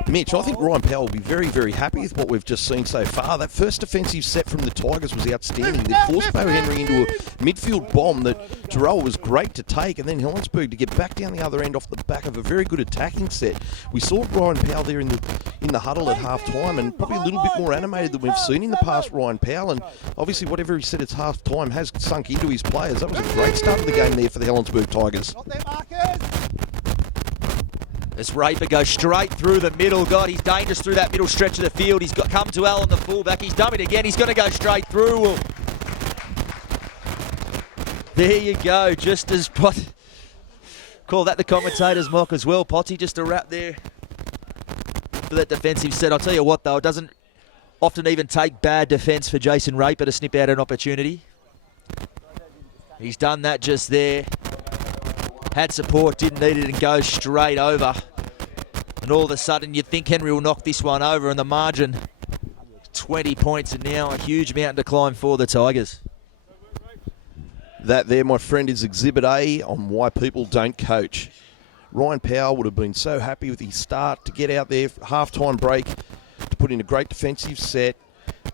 Mitch, I think Ryan Powell will be very, very happy with what we've just seen so far. That first defensive set from the Tigers was outstanding. They forced Bo Henry into a midfield bomb that Taroa was great to take, and then Helensburgh to get back down the other end off the back of a very good attacking set. We saw Ryan Powell there in the huddle at half-time, and probably a little bit more animated than we've seen in the past, Ryan Powell. And obviously whatever he said at half-time has sunk into his players. That was a great start of the game there for the Helensburgh Tigers. Not there, Marcus. As Raper goes straight through the middle. God, he's dangerous through that middle stretch of the field. He's got come to Allen, the fullback. He's done it again. He's going to go straight through. Well, there you go. Just as call that the commentator's mock as well, Potty. Just a wrap there for that defensive set. I'll tell you what, though, it doesn't often even take bad defence for Jason Raper to snip out an opportunity. He's done that just there. Had support, didn't need it, and goes straight over. And all of a sudden, you'd think Henry will knock this one over, and the margin, 20 points, and now a huge mountain to climb for the Tigers. That there, my friend, is Exhibit A on why people don't coach. Ryan Powell would have been so happy with his start to get out there, half-time break, to put in a great defensive set,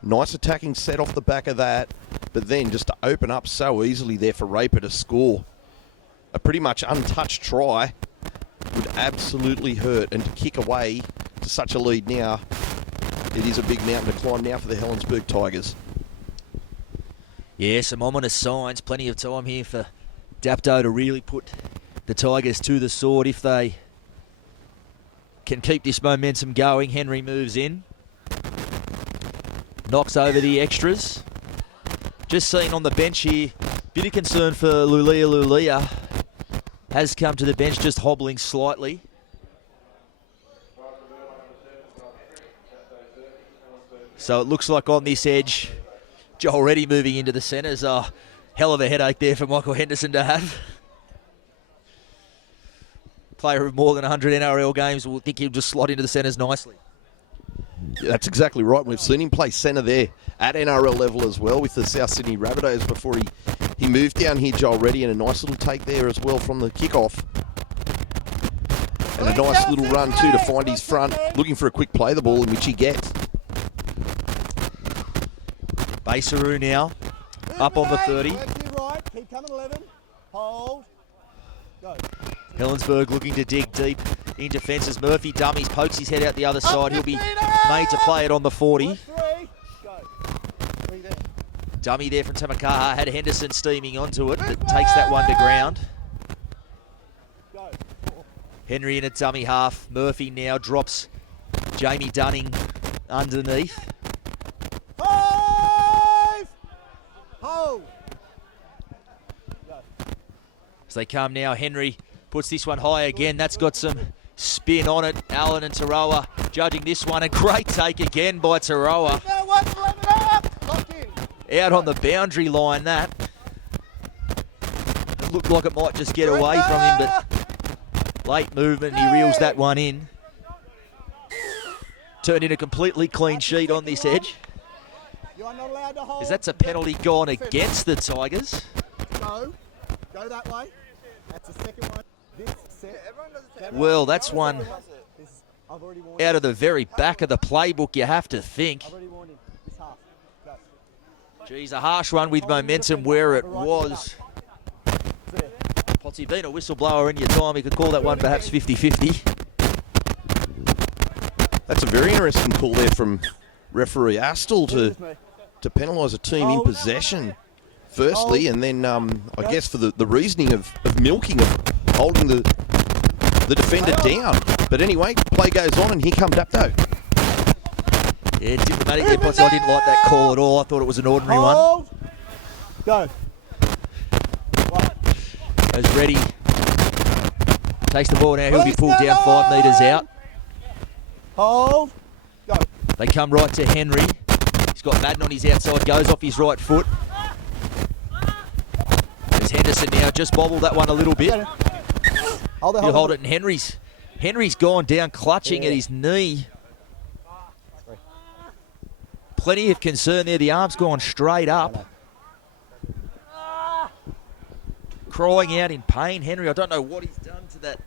nice attacking set off the back of that, but then just to open up so easily there for Raper to score. A pretty much untouched try would absolutely hurt, and to kick away to such a lead now, it is a big mountain to climb now for the Helensburgh Tigers. Yeah, some ominous signs. Plenty of time here for Dapto to really put the Tigers to the sword if they can keep this momentum going. Henry moves in. Knocks over the extras. Just seen on the bench here, bit of concern for Lulia. Has come to the bench, just hobbling slightly. So it looks like on this edge, Joel Reddy moving into the centres. A hell of a headache there for Michael Henderson to have. Player of more than 100 NRL games will think he'll just slot into the centres nicely. Yeah, that's exactly right. We've seen him play centre there at NRL level as well with the South Sydney Rabbitohs before he moved down here, Joel Reddy, and a nice little take there as well from the kickoff. And a nice little run too to find his front, looking for a quick play the ball, in which he gets. Basaru now, up on the 30. Work you right. Keep coming 11. Hold. Go. Helensburgh looking to dig deep into fences. Murphy dummies, pokes his head out the other side. He'll be made to play it on the 40. Work 3. Go. 3 there. Dummy there from Tamakaha. Had Henderson steaming onto it, but takes that one to ground. Go. 4. Henry in a dummy half. Murphy now drops Jamie Dunning underneath. 5. Hold. As they come now, Henry puts this one high again. That's got some spin on it. Allen and Taroa judging this one. A great take again by Taroa. Out on the boundary line, that. It looked like it might just get away from him, but late movement, he reels that one in. Turned in a completely clean sheet on this edge. As that's a penalty gone against the Tigers. Go that way. That's the second one. This set. Well, that's one out of the very back of the playbook, you have to think. Geez, a harsh one with momentum where it was. Potsy, been a whistleblower in your time, you could call that one perhaps 50-50. That's a very interesting call there from referee Astle to penalise a team in possession, firstly, and then I guess for the reasoning of milking, of holding the defender down. But anyway, play goes on, and here comes Dapto. Yeah, diplomatic there, Potsy. I didn't like that call at all. I thought it was an ordinary one. Go. As Reddy takes the ball now, he'll be pulled down 5 metres out. Hold. Go. They come right to Henry. He's got Madden on his outside, goes off his right foot. There's Henderson now, just bobbled that one a little bit. Hold He'll hold it, and Henry's gone down, clutching at his knee. Plenty of concern there. The arm's gone straight up. Crying out in pain, Henry. I don't know what he's done to that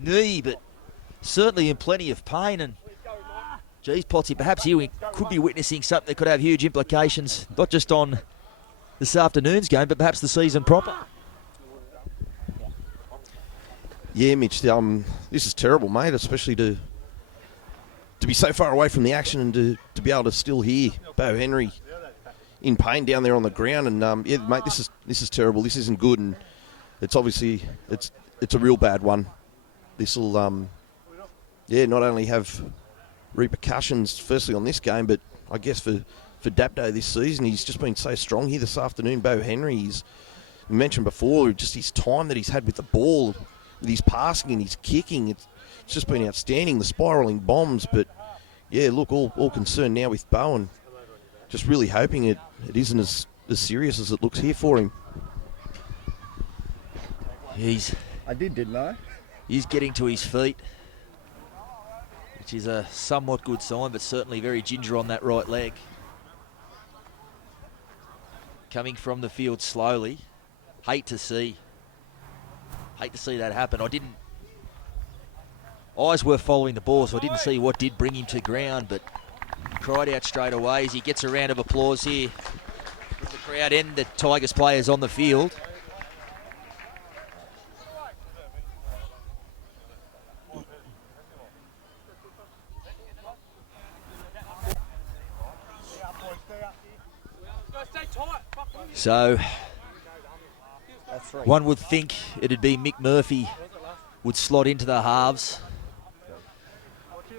knee, but certainly in plenty of pain. And geez, Potsy, perhaps here we could be witnessing something that could have huge implications, not just on this afternoon's game, but perhaps the season proper. Yeah, Mitch, this is terrible, mate, especially to be so far away from the action and to be able to still hear Bo Henry in pain down there on the ground. And yeah, mate, this is terrible. This isn't good, and it's obviously it's a real bad one. This will not only have repercussions firstly on this game, but I guess for Dapto this season. He's just been so strong here this afternoon. Bo Henry, you mentioned before, just his time that he's had with the ball, with his passing and his kicking, it's just been outstanding. The spiralling bombs, but yeah, look, all concerned now with Bo, and just really hoping it isn't as serious as it looks here for him. I didn't I? He's getting to his feet, which is a somewhat good sign, but certainly very ginger on that right leg. Coming from the field slowly. Hate to see that happen. Eyes were following the ball, so I didn't see what did bring him to ground, but cried out straight away as he gets a round of applause here with the crowd and the Tigers players on the field. So, one would think it'd be Mick Murphy would slot into the halves,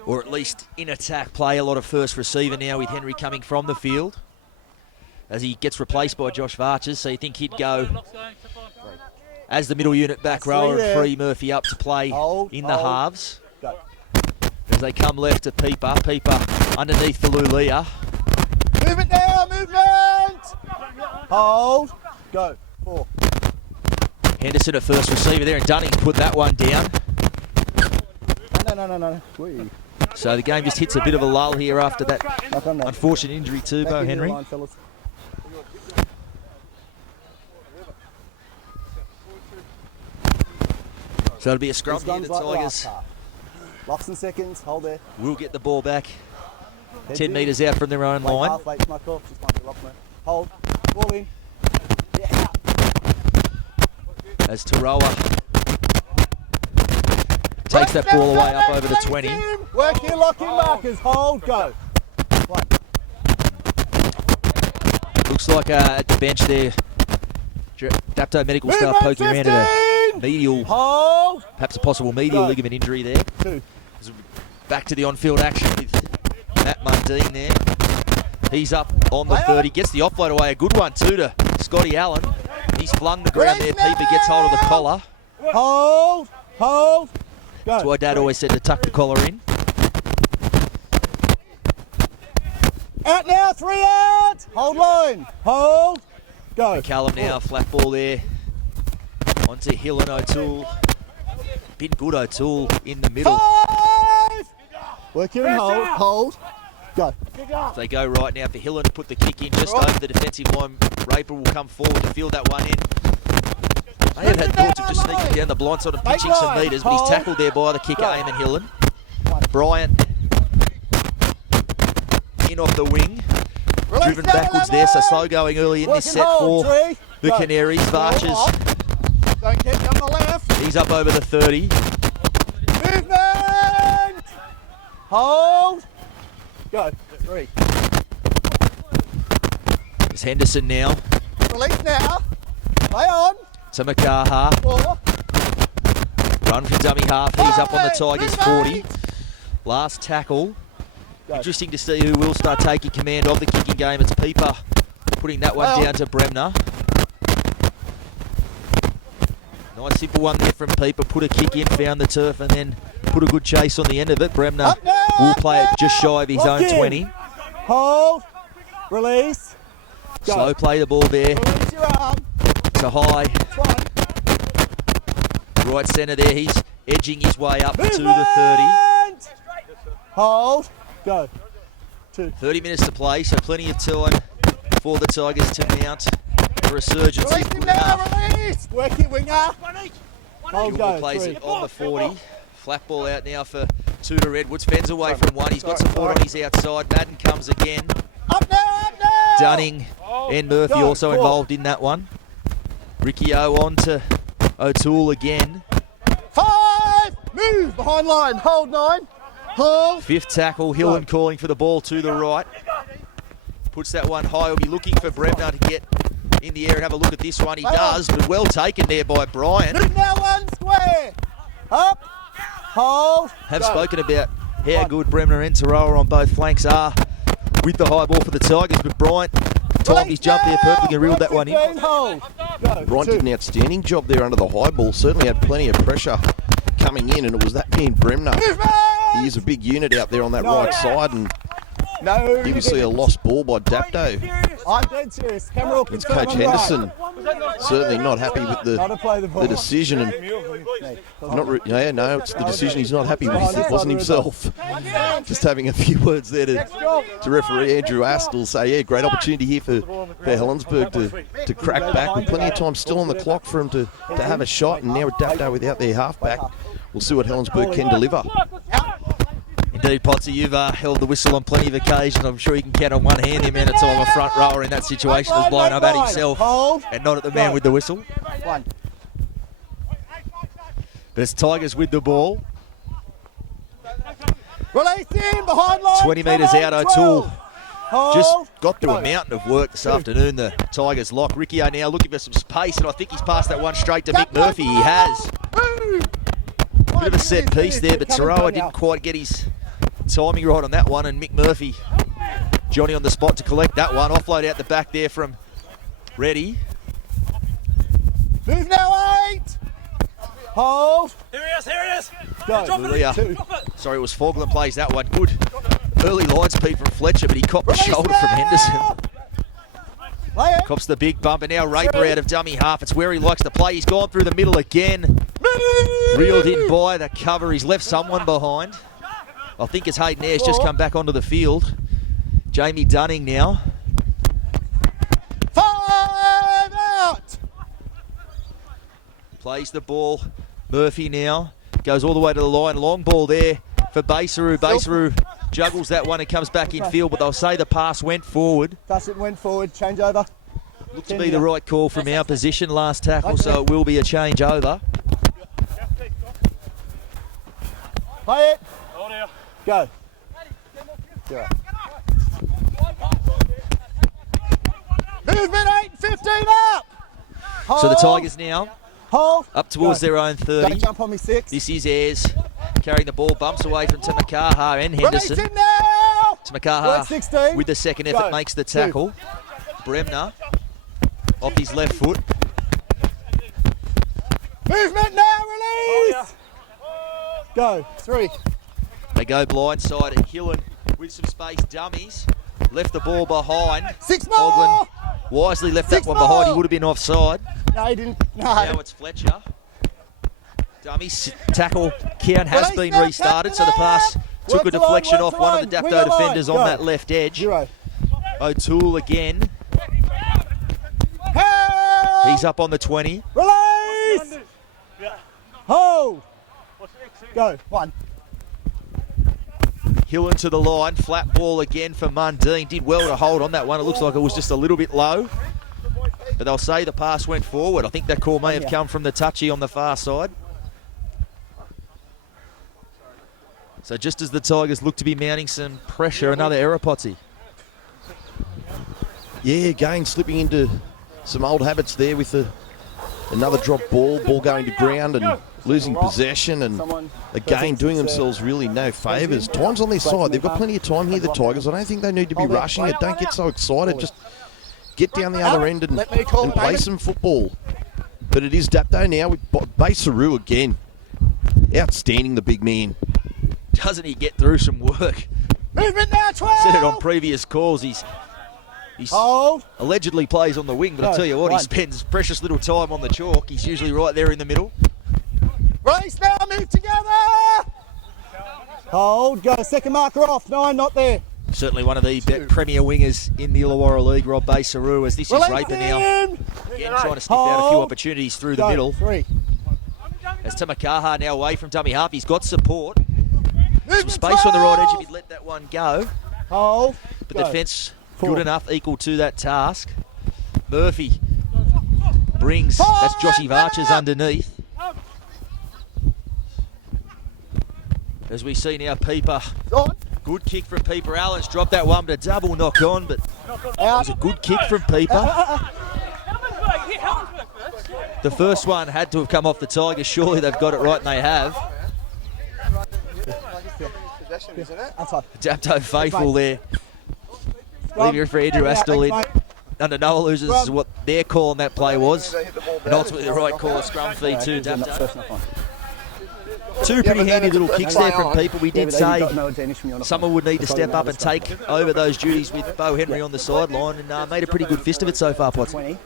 or at least in attack play a lot of first receiver now with Henry coming from the field as he gets replaced by Josh Varches. So you think he'd go as the middle unit back rower and free Murphy up to play in the halves. As they come left to Peeper underneath the Lulia. Movement now, movement! Hold. Go. 4. Henderson at first receiver there, and Dunning put that one down. No. Whee. So the game just hits a bit of a lull here after that unfortunate injury to Bo Henry. So it'll be a scrum here. The Tigers Locks and seconds. Hold there. will get the ball back 10 metres out from their own line. Hold. Ball in. Yeah. As Taroa takes that ball away up over the 20. Work your locking markers. Hold. Go. 1. Looks like at the bench there, Dapto medical staff poking around at a medial, Hold. perhaps a possible medial ligament injury there. 2. Back to the on-field action with Matt Mundine there. He's up on the 30, gets the offload away, a good one too to Scotty Allen. And he's flung the ground there. Peeper gets hold of the collar. Hold. Go. That's why Dad always said to tuck the collar in. Out now, 3 out. Hold line. Hold. Go. Callum now, flat ball there. Onto Hill and O'Toole. Been good, O'Toole in the middle. 5. Work here and hold. Go. They go right now for Hillen to put the kick in just over the defensive line. Raper will come forward to field that one in. They had thoughts of just sneaking down the blind side and pitching some metres, but he's tackled there by the kicker, Eamon Hillen. Bryant in off the wing. Driven backwards there, so slow going early in this set for the Canaries. Varches, Don't get on the left. he's up over the 30. Movement. Hold. Go. 3. It's Henderson now Release now. Play on. to Makaha. 4. Run for dummy half, he's up on the Tigers 40. Last tackle. Interesting to see who will start taking command of the kicking game. It's Peeper putting that one down to Bremner. Nice simple one there from Peeper. Put a kick in, found the turf, and then put a good chase on the end of it. Bremner will play it just shy of his own 20. Hold. Release. Go. Slow play the ball there Release your arm. to High. 1. Right centre there, he's edging his way up to the 30. Movement. Hold. Go. 2. 30 minutes to play, so plenty of time for the Tigers to mount a resurgence. Release Is him good now. enough. Release. Work it, winger. Hold. Gilmore Go. plays 3. it on the 40. Flat ball out now for Tudor Edwards. Fends away from one. He's got support on his outside. Madden comes again. Up now. Up now. Dunning and Murphy Go. also 4. involved in that one. Ricky O on to O'Toole again. 5. Move. Behind line. Hold 9. Hold. Fifth tackle. Hillen calling for the ball to the right. Puts that one high. He'll be looking for Bremner to get in the air and have a look at this one. He does, but well taken there by Bryant. Move now. 1 square. Up. Hold. Have Go. spoken about how good Bremner and Taroa on both flanks are with the high ball for the Tigers, but Bryant timed his jump there perfectly and reeled that one in. 15, hold. Go. Bryant 2. did an outstanding job there under the high ball. Certainly had plenty of pressure coming in, and it was that being Bremner. Movement. He is a big unit out there on that No. right side, and No. you can see a lost ball by Dapto. I'm dead serious. Camera will It's confirm Coach I'm right. Henderson. Certainly not happy with Not to play the ball. the decision, and it's the decision he's not happy with. It wasn't himself. Just having a few words there to referee Andrew Astle say, yeah, great opportunity here for Helensburgh to crack back with plenty of time still on the clock for him to have a shot, and now with Dapto without their halfback, we'll see what Helensburgh can deliver. Indeed, Potsy, you've held the whistle on plenty of occasions. I'm sure you can count on one hand the amount of time a front rower in that situation has blown up at himself Hold. and not at the man with the whistle. 1. But it's Tigers with the ball. Release in behind line. 20 metres out, 12. O'Toole Hold. just got through a Go. mountain of work this afternoon. The Tigers lock. Ricky O now looking for some space, and I think he's passed that one straight to Mick Murphy. He has. Move. Bit of a set piece there, but Taroa didn't quite get his timing right on that one, and Mick Murphy, Johnny on the spot to collect that one. Offload out the back there from Reddy. Move now, 8. Hold. Here he is. Go. Lulia. 2. Sorry, it was Fogland plays that one. Good early line speed from Fletcher, but he copped the shoulder from Henderson. Play it. Cops the big bump, and now Raper out of dummy half. It's where he likes to play. He's gone through the middle again. Reeled in by the cover. He's left someone behind. I think it's Hayden Ayres just come back onto the field. Jamie Dunning now. 5 out. Plays the ball. Murphy now. Goes all the way to the line. Long ball there for Baseru. Baseru juggles that one and comes back in field, but they'll say the pass went forward. It went forward. Change over. Looked to be the right call from our position last tackle, so it will be a change over. Play it. Go. Movement 8, 15 up. So the Hold. Tigers now Hold. up towards Go. their own 30. Don't jump on me, 6. This is Ayres carrying the ball, bumps away from Tamakaha and Release Henderson. it now. Tamakaha Work 16. with the second effort Go. makes the 2. tackle. Bremner off his left foot. Movement now, release! Go, 3. They go blindside and Hillen with some space dummies. Left the ball behind. 6 more! Coghlan wisely left that 6 one behind. He more! would have been offside. No, he didn't. Now No. it's Fletcher. Dummies tackle count has Release been now, restarted, so the pass took a Work the line, deflection work off the one of the line, Dapto wing the line. defenders on Go. that left edge. 0. O'Toole again. Hey! He's up on the 20. Release! Hold! Go, 1. Hillen to the line. Flat ball again for Mundine. Did well to hold on that one. It looks like it was just a little bit low. But they'll say the pass went forward. I think that call may have come from the touchy on the far side. So just as the Tigers look to be mounting some pressure, another error, Potsy. Yeah, again, slipping into some old habits there with another drop ball going to ground and losing possession, and again doing themselves really no favours. Time's on their side. They've got plenty of time here, the Tigers. I don't think they need to be rushing it. Don't get so excited. Just get down the other end and play some football. But it is Dapto now with Basaru again. Outstanding, the big man. Doesn't he get through some work? Movement now, 12! Said it on previous calls. He's Hold. allegedly plays on the wing, but I No, tell you what, he 1. spends precious little time on the chalk. He's usually right there in the middle. Release now, move together! Hold, go, second marker off, 9, not there. Certainly one of the premier wingers in the Illawarra League, Rob Basaru, as this is Release Raper now. him! Again, trying to sniff out a few Hold. opportunities through the Go, middle. 3. As Tamakaha now away from dummy half. He's got support. Some Movement space on the right edge 12. if he'd let that one go. Hold. But Go. the defence 4. good enough, equal to that task. Murphy brings, that's Joshy Varchers underneath. As we see now, Peeper. On. Good kick from Peeper. Allen's dropped that one, but a double knock on. But it Out. was a good kick from Peeper. The first one had to have come off the Tigers. Surely they've got it right, and they have. Outside. Dapto faithful there. Leaving for Andrew Astle in. Under no illusions as to what their call on that play was. And ultimately the right call, a scrum feed to Dapto. Two pretty handy little kicks there from Peeper. We did say someone would need to step up and take over those duties with Bo Henry on the sideline, and made a pretty good fist of it so far, Potts. 20.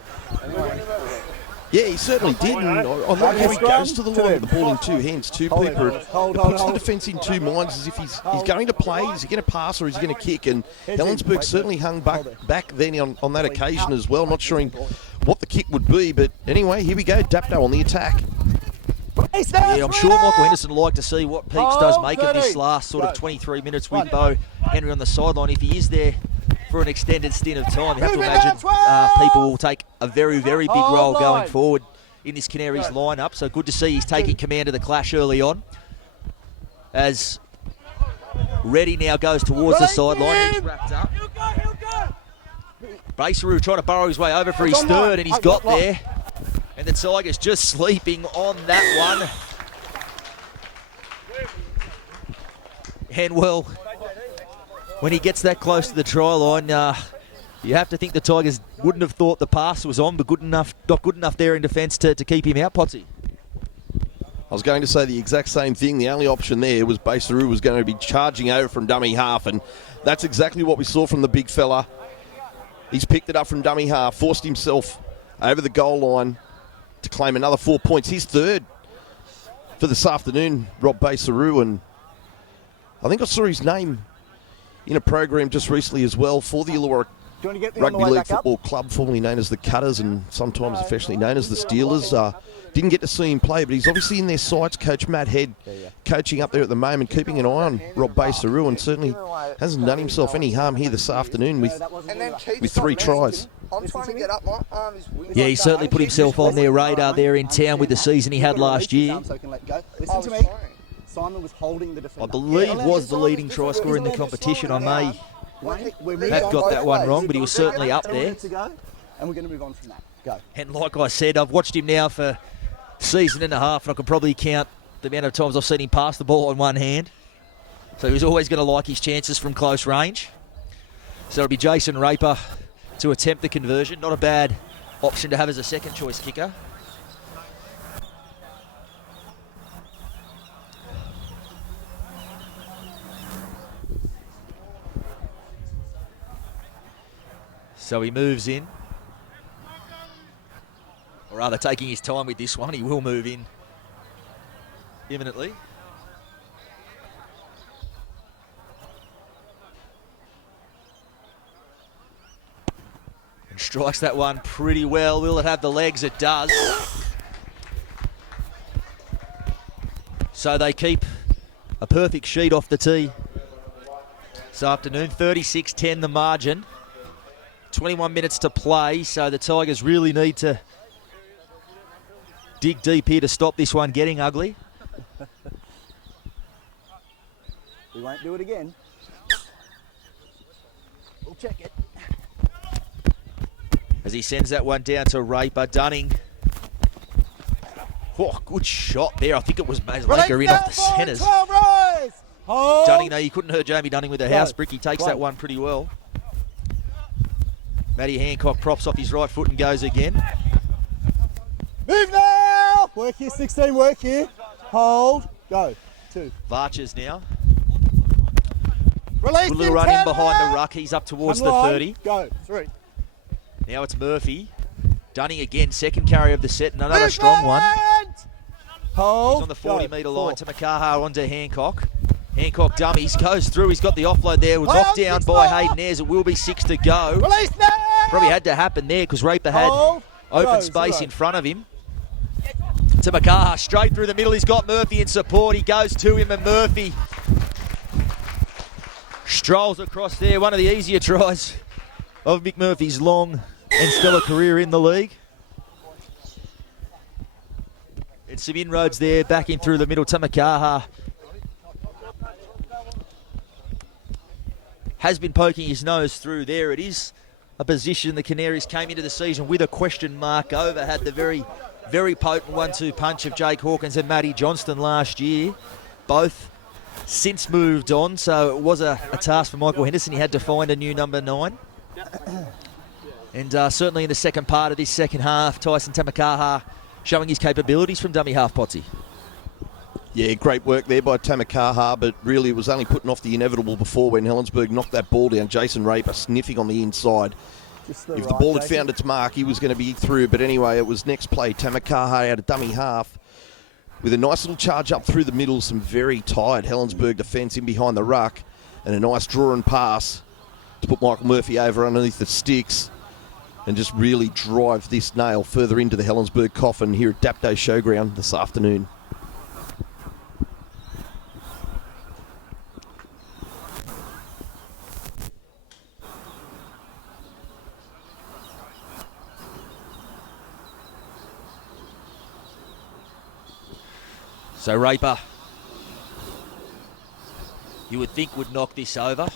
Yeah, he certainly did. And I like how he goes to the line with the ball in 2 hands, too, Peeper. It puts the defence in 2 minds as if he's going to play, is he going to pass or is he going to kick? And Helensburgh certainly hung back then on that occasion as well, not sure what the kick would be. But anyway, here we go, Dapto on the attack. Yeah, I'm sure Michael Henderson would like to see what Peeps does make of this last sort of 23 minutes with Bo Henry on the sideline. If he is there for an extended stint of time, you have to imagine people will take a very, very big role going forward in this Canaries lineup. So good to see he's taking command of the clash early on. As Reddy now goes towards the sideline, he's wrapped up. Basaru trying to burrow his way over for his third, and he's got there. And the Tigers just sleeping on that one. And well, when he gets that close to the try line, you have to think the Tigers wouldn't have thought the pass was on, but not good enough there in defence to keep him out, Potsy. I was going to say the exact same thing. The only option there was Basaru was going to be charging over from dummy half, and that's exactly what we saw from the big fella. He's picked it up from dummy half, forced himself over the goal line to claim another 4 points. His third for this afternoon, Rob Basaru, and I think I saw his name in a program just recently as well for the Illawarra Rugby League Football Club, formerly known as the Cutters and sometimes affectionately known as the Steelers. Didn't get to see him play, but he's obviously in their sights. Coach Matt Head coaching up there at the moment, keeping an eye on Rob Basaru, and certainly hasn't done himself any harm here this afternoon with 3 tries. I'm trying to get up. My arm is weak. Yeah, he certainly put himself on their radar there in town with the season he had last year. Listen to me. Simon was holding the defender. I believe was the leading try scorer in the competition. I may have got that one wrong, but he was certainly up there. And we're going to move on from that. Go. And like I said, I've watched him now for a season and a half, and I can probably count the amount of times I've seen him pass the ball on one hand. So he was always going to like his chances from close range. So it'll be Jason Raper to attempt the conversion. Not a bad option to have as a second choice kicker. So he moves in. Or rather, taking his time with this one. He will move in imminently. And strikes that one pretty well. Will it have the legs? It does. So they keep a perfect sheet off the tee this afternoon. 36-10 the margin. 21 minutes to play, so the Tigers really need to dig deep here to stop this one getting ugly. We won't do it again. We'll check it. As he sends that one down to Raper. Dunning. Oh, good shot there. I think it was Maker in off the centres. Dunning, no, you couldn't hurt Jamie Dunning with a house brick. He takes that one pretty well. Matty Hancock props off his right foot and goes again. Move now! Work here, 16, work here. Hold, go. 2. Varchers now. Release Good little run in behind the ruck. He's up towards the 30. Go, 3. Now it's Murphy. Dunning again, second carry of the set, and another strong one. Hold, He's on the 40-metre line to Makaha onto Hancock. Hancock dummies, goes through. He's got the offload there. Knocked down by Hayden Ayres. It will be 6 to go. Release now! Probably had to happen there because Raper had open space in front of him. To Makaha, straight through the middle. He's got Murphy in support. He goes to him, and Murphy strolls across there. One of the easier tries of Mick Murphy's long and stellar career in the league. And some inroads there, back in through the middle to Makaha. Has been poking his nose through there. It is a position the Canaries came into the season with a question mark over. Had the very, very potent 1-2 punch of Jake Hawkins and Matty Johnston last year. Both since moved on, so it was a task for Michael Henderson. He had to find a new number 9. And certainly in the second part of this second half, Tyson Tamakaha showing his capabilities from dummy half Potsy. Yeah, great work there by Tamakaha, but really it was only putting off the inevitable before when Helensburgh knocked that ball down. Jason Raper sniffing on the inside. If the ball had found its mark, he was going to be through. But anyway, it was next play. Tamakaha out of dummy half with a nice little charge up through the middle. Some very tired Helensburgh defence in behind the ruck. And a nice draw and pass to put Michael Murphy over underneath the sticks and just really drive this nail further into the Helensburgh coffin here at Dapto Showground this afternoon. So Raper, you would think would knock this over.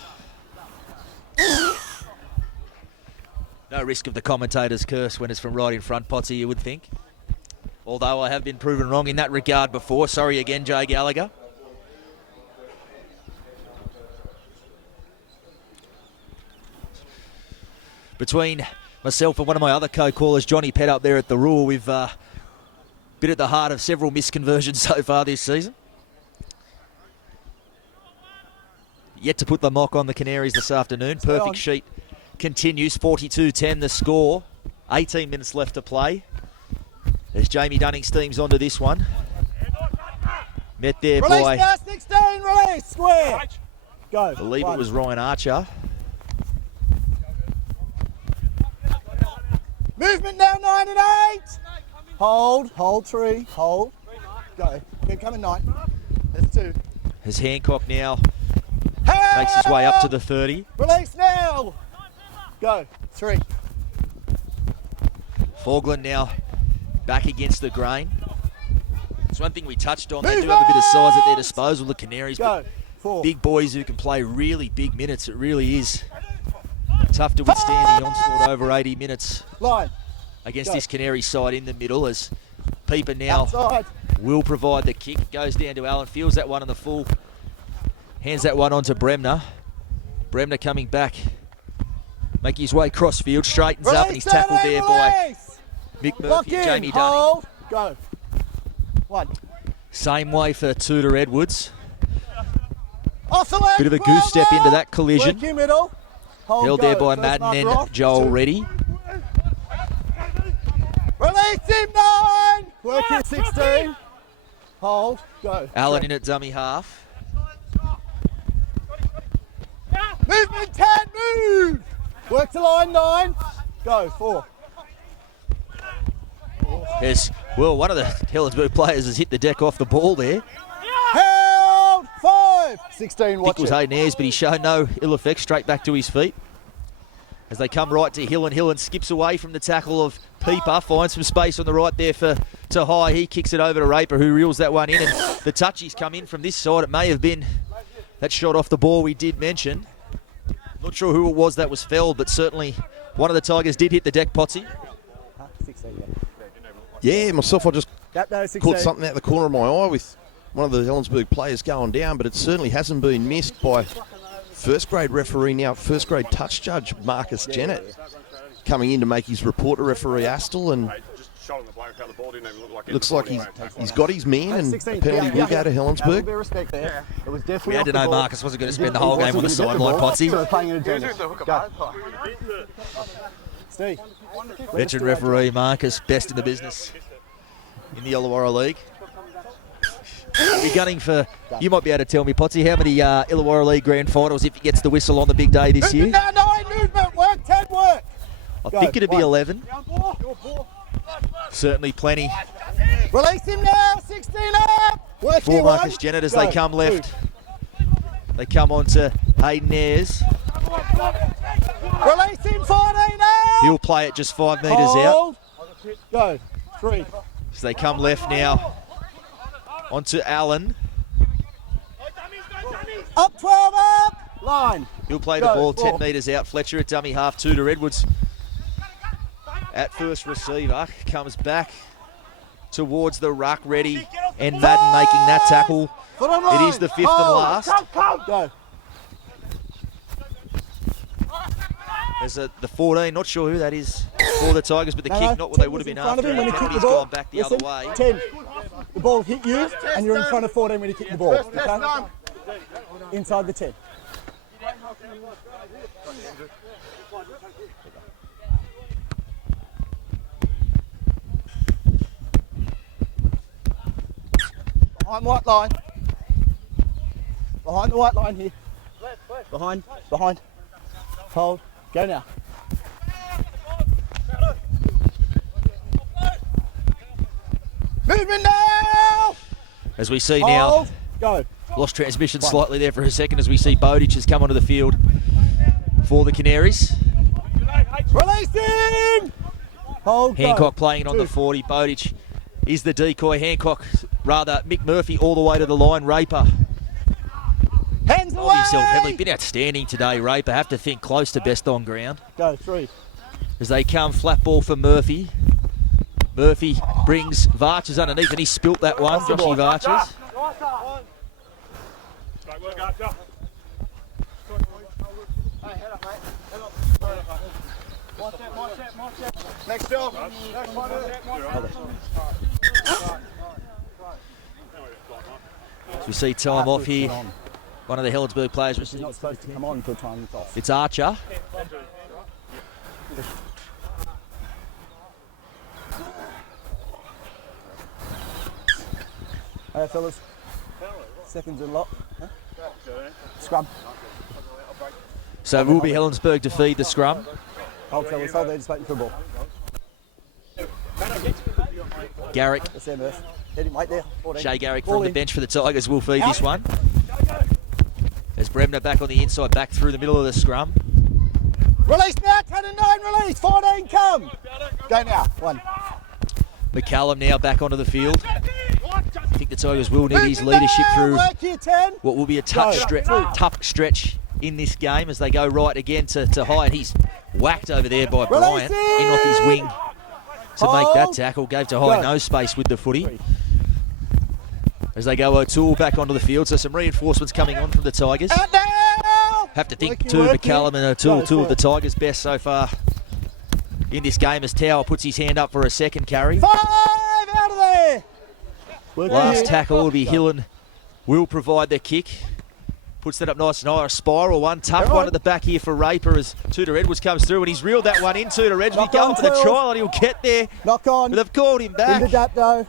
No risk of the commentator's curse when it's from right in front, Potsy, you would think. Although I have been proven wrong in that regard before. Sorry again, Jay Gallagher. Between myself and one of my other co-callers, Johnny Pett up there at the Rule, we've been at the heart of several misconversions so far this season. Yet to put the mock on the Canaries this afternoon. Perfect sheet continues, 42-10 the score. 18 minutes left to play. As Jamie Dunning steams onto this one. Met there release by... now, 16, release, square. Go. I believe it was Ryan Archer. Movement now, 9 and 8. Hold 3, hold. Go. Keep coming, 9. That's 2. As Hancock now makes his way up to the 30. Release now. Go. 3. Fogland now back against the grain. It's one thing we touched on. They do have a bit of size at their disposal, the Canaries. Go. But 4. big boys who can play really big minutes. It really is tough to withstand the onslaught over 80 minutes Line. against this Canary side in the middle, as Pieper now Outside. will provide the kick. Goes down to Allen, feels that one on the full. Hands that one on to Bremner. Bremner coming back. Making his way cross field, straightens up, and he's tackled there by Mick Murphy and Jamie Dunning. Hold. Go. 1. Same way for Tudor Edwards. Off the leg. Bit of a goose step into that collision. Work your middle. Hold, Held go. there by First Madden marker and off. Joel 2. Reddy. Release him, 9. Work here, 16. Hold, go. Allen in at dummy half. Movement 10, move. Work to line 9. Go, 4. Yes, well, one of the Helensburgh players has hit the deck off the ball there. Held, 5. 16, I think watch it was it. Hayden Ayres, but he showed no ill effect, straight back to his feet. As they come right to Hillen. Hillen skips away from the tackle of Peeper, finds some space on the right there for Tahai. He kicks it over to Raper, who reels that one in, and the touchies come in from this side. It may have been that shot off the ball we did mention. Not sure who it was that was felled, but certainly one of the Tigers did hit the deck, Potsy. 16, Yeah, myself, I just Gap no, 16. caught something out the corner of my eye with one of the Helensburgh players going down, but it certainly hasn't been missed by first grade referee, now first grade touch judge Marcus Jennett, coming in to make his report to referee Astle, and looks like he's got his man, and a penalty will go to Helensburgh. Respect there. It was definitely We had to know Marcus wasn't going to spend the whole game on the sideline, Potsy. So playing in a Go. Steve. Veteran referee Marcus, best in the business in the Illawarra League. We'll be gunning for, you might be able to tell me, Potsy, how many Illawarra League grand finals if he gets the whistle on the big day this year? Movement now, 9, movement, work, 10, work. I Go, think it'd be 1. 11. Certainly plenty Release him now, 16 up. Work for here, Marcus 1. Jennett as Go, they come 2. left. They come on to Hayden Ayres. Release him, 14 out. He'll play it just 5 metres out. Hold. Go, 3. So they come left now onto Allen. Up 12 up. Line. He'll play the Go, ball 4. 10 metres out. Fletcher at dummy half 2 to Edwards. At first receiver, comes back towards the ruck, Reddy and Madden making that tackle. Foot on line. It is the 5th and last. Go. There's the 14, not sure who that is for the Tigers, but the No, kick no, not what they 10 would have was been in front of after. him when he And kicked he's the ball. gone back the Listen, other way. 10. The ball hit you, and you're in front of 14 when you kick the ball. Okay? Inside the 10. Behind white line. Behind the white line here. Behind. Hold. Go now. Movement now! As we see now, Hold. Go. lost transmission slightly there for a second as we see Bowditch has come onto the field for the Canaries. Release him! Hold. Go. Hancock playing it on the 2. 40. Bowditch is the decoy. Hancock, rather, Mick Murphy all the way to the line. Raper Hands held himself heavily. away! Been outstanding today, Raper. Have to think close to best on ground. Go. 3. As they come, flat ball for Murphy. Murphy brings Varches underneath and he spilt that one. Off the Joshy ball. Varches. Next job. We see time off here. One of the Helensburgh players He's not supposed to come on until time is off. It's Archer. Hey, fellas. Seconds in lock. Huh? Scrum. So it will be Helensburgh to feed the scrum. Hold, fellas. Hold there. Just waiting for the ball. Garrick, That's there, Murph. Hit him. Wait there. 14. Shay Garrick Ball from the in. bench for the Tigers will feed this one. As Bremner back on the inside, back through the middle of the scrum. Release now. 10 and 9. Release. 14. Come. Go now. 1. McCallum now back onto the field. I think the Tigers will need his Movement leadership now. through Work here. 10. what will be a Go. tough stretch in this game as they go right again to Hyde. He's whacked over there by Bryant in off his wing to make that tackle. Gave to Hyde Go. no space with the footy. As they go O'Toole back onto the field. So some reinforcements coming on from the Tigers. Out now. Have to think Working, too, working. McCallum and O'Toole, Go, 2 of the 4. Tigers' best so far in this game as Tower puts his hand up for a second carry. 5. Out of there. Working Last here. tackle will be Hillen. Will provide the kick. Puts that up nice and high, a spiral one. Tough one at the back here for Raper as Tudor Edwards comes through, and he's reeled that one in. Tudor Edwards, Knock go on, for the 12. trial, and he'll get there. Knock on. But they've called him back. Into Dapto.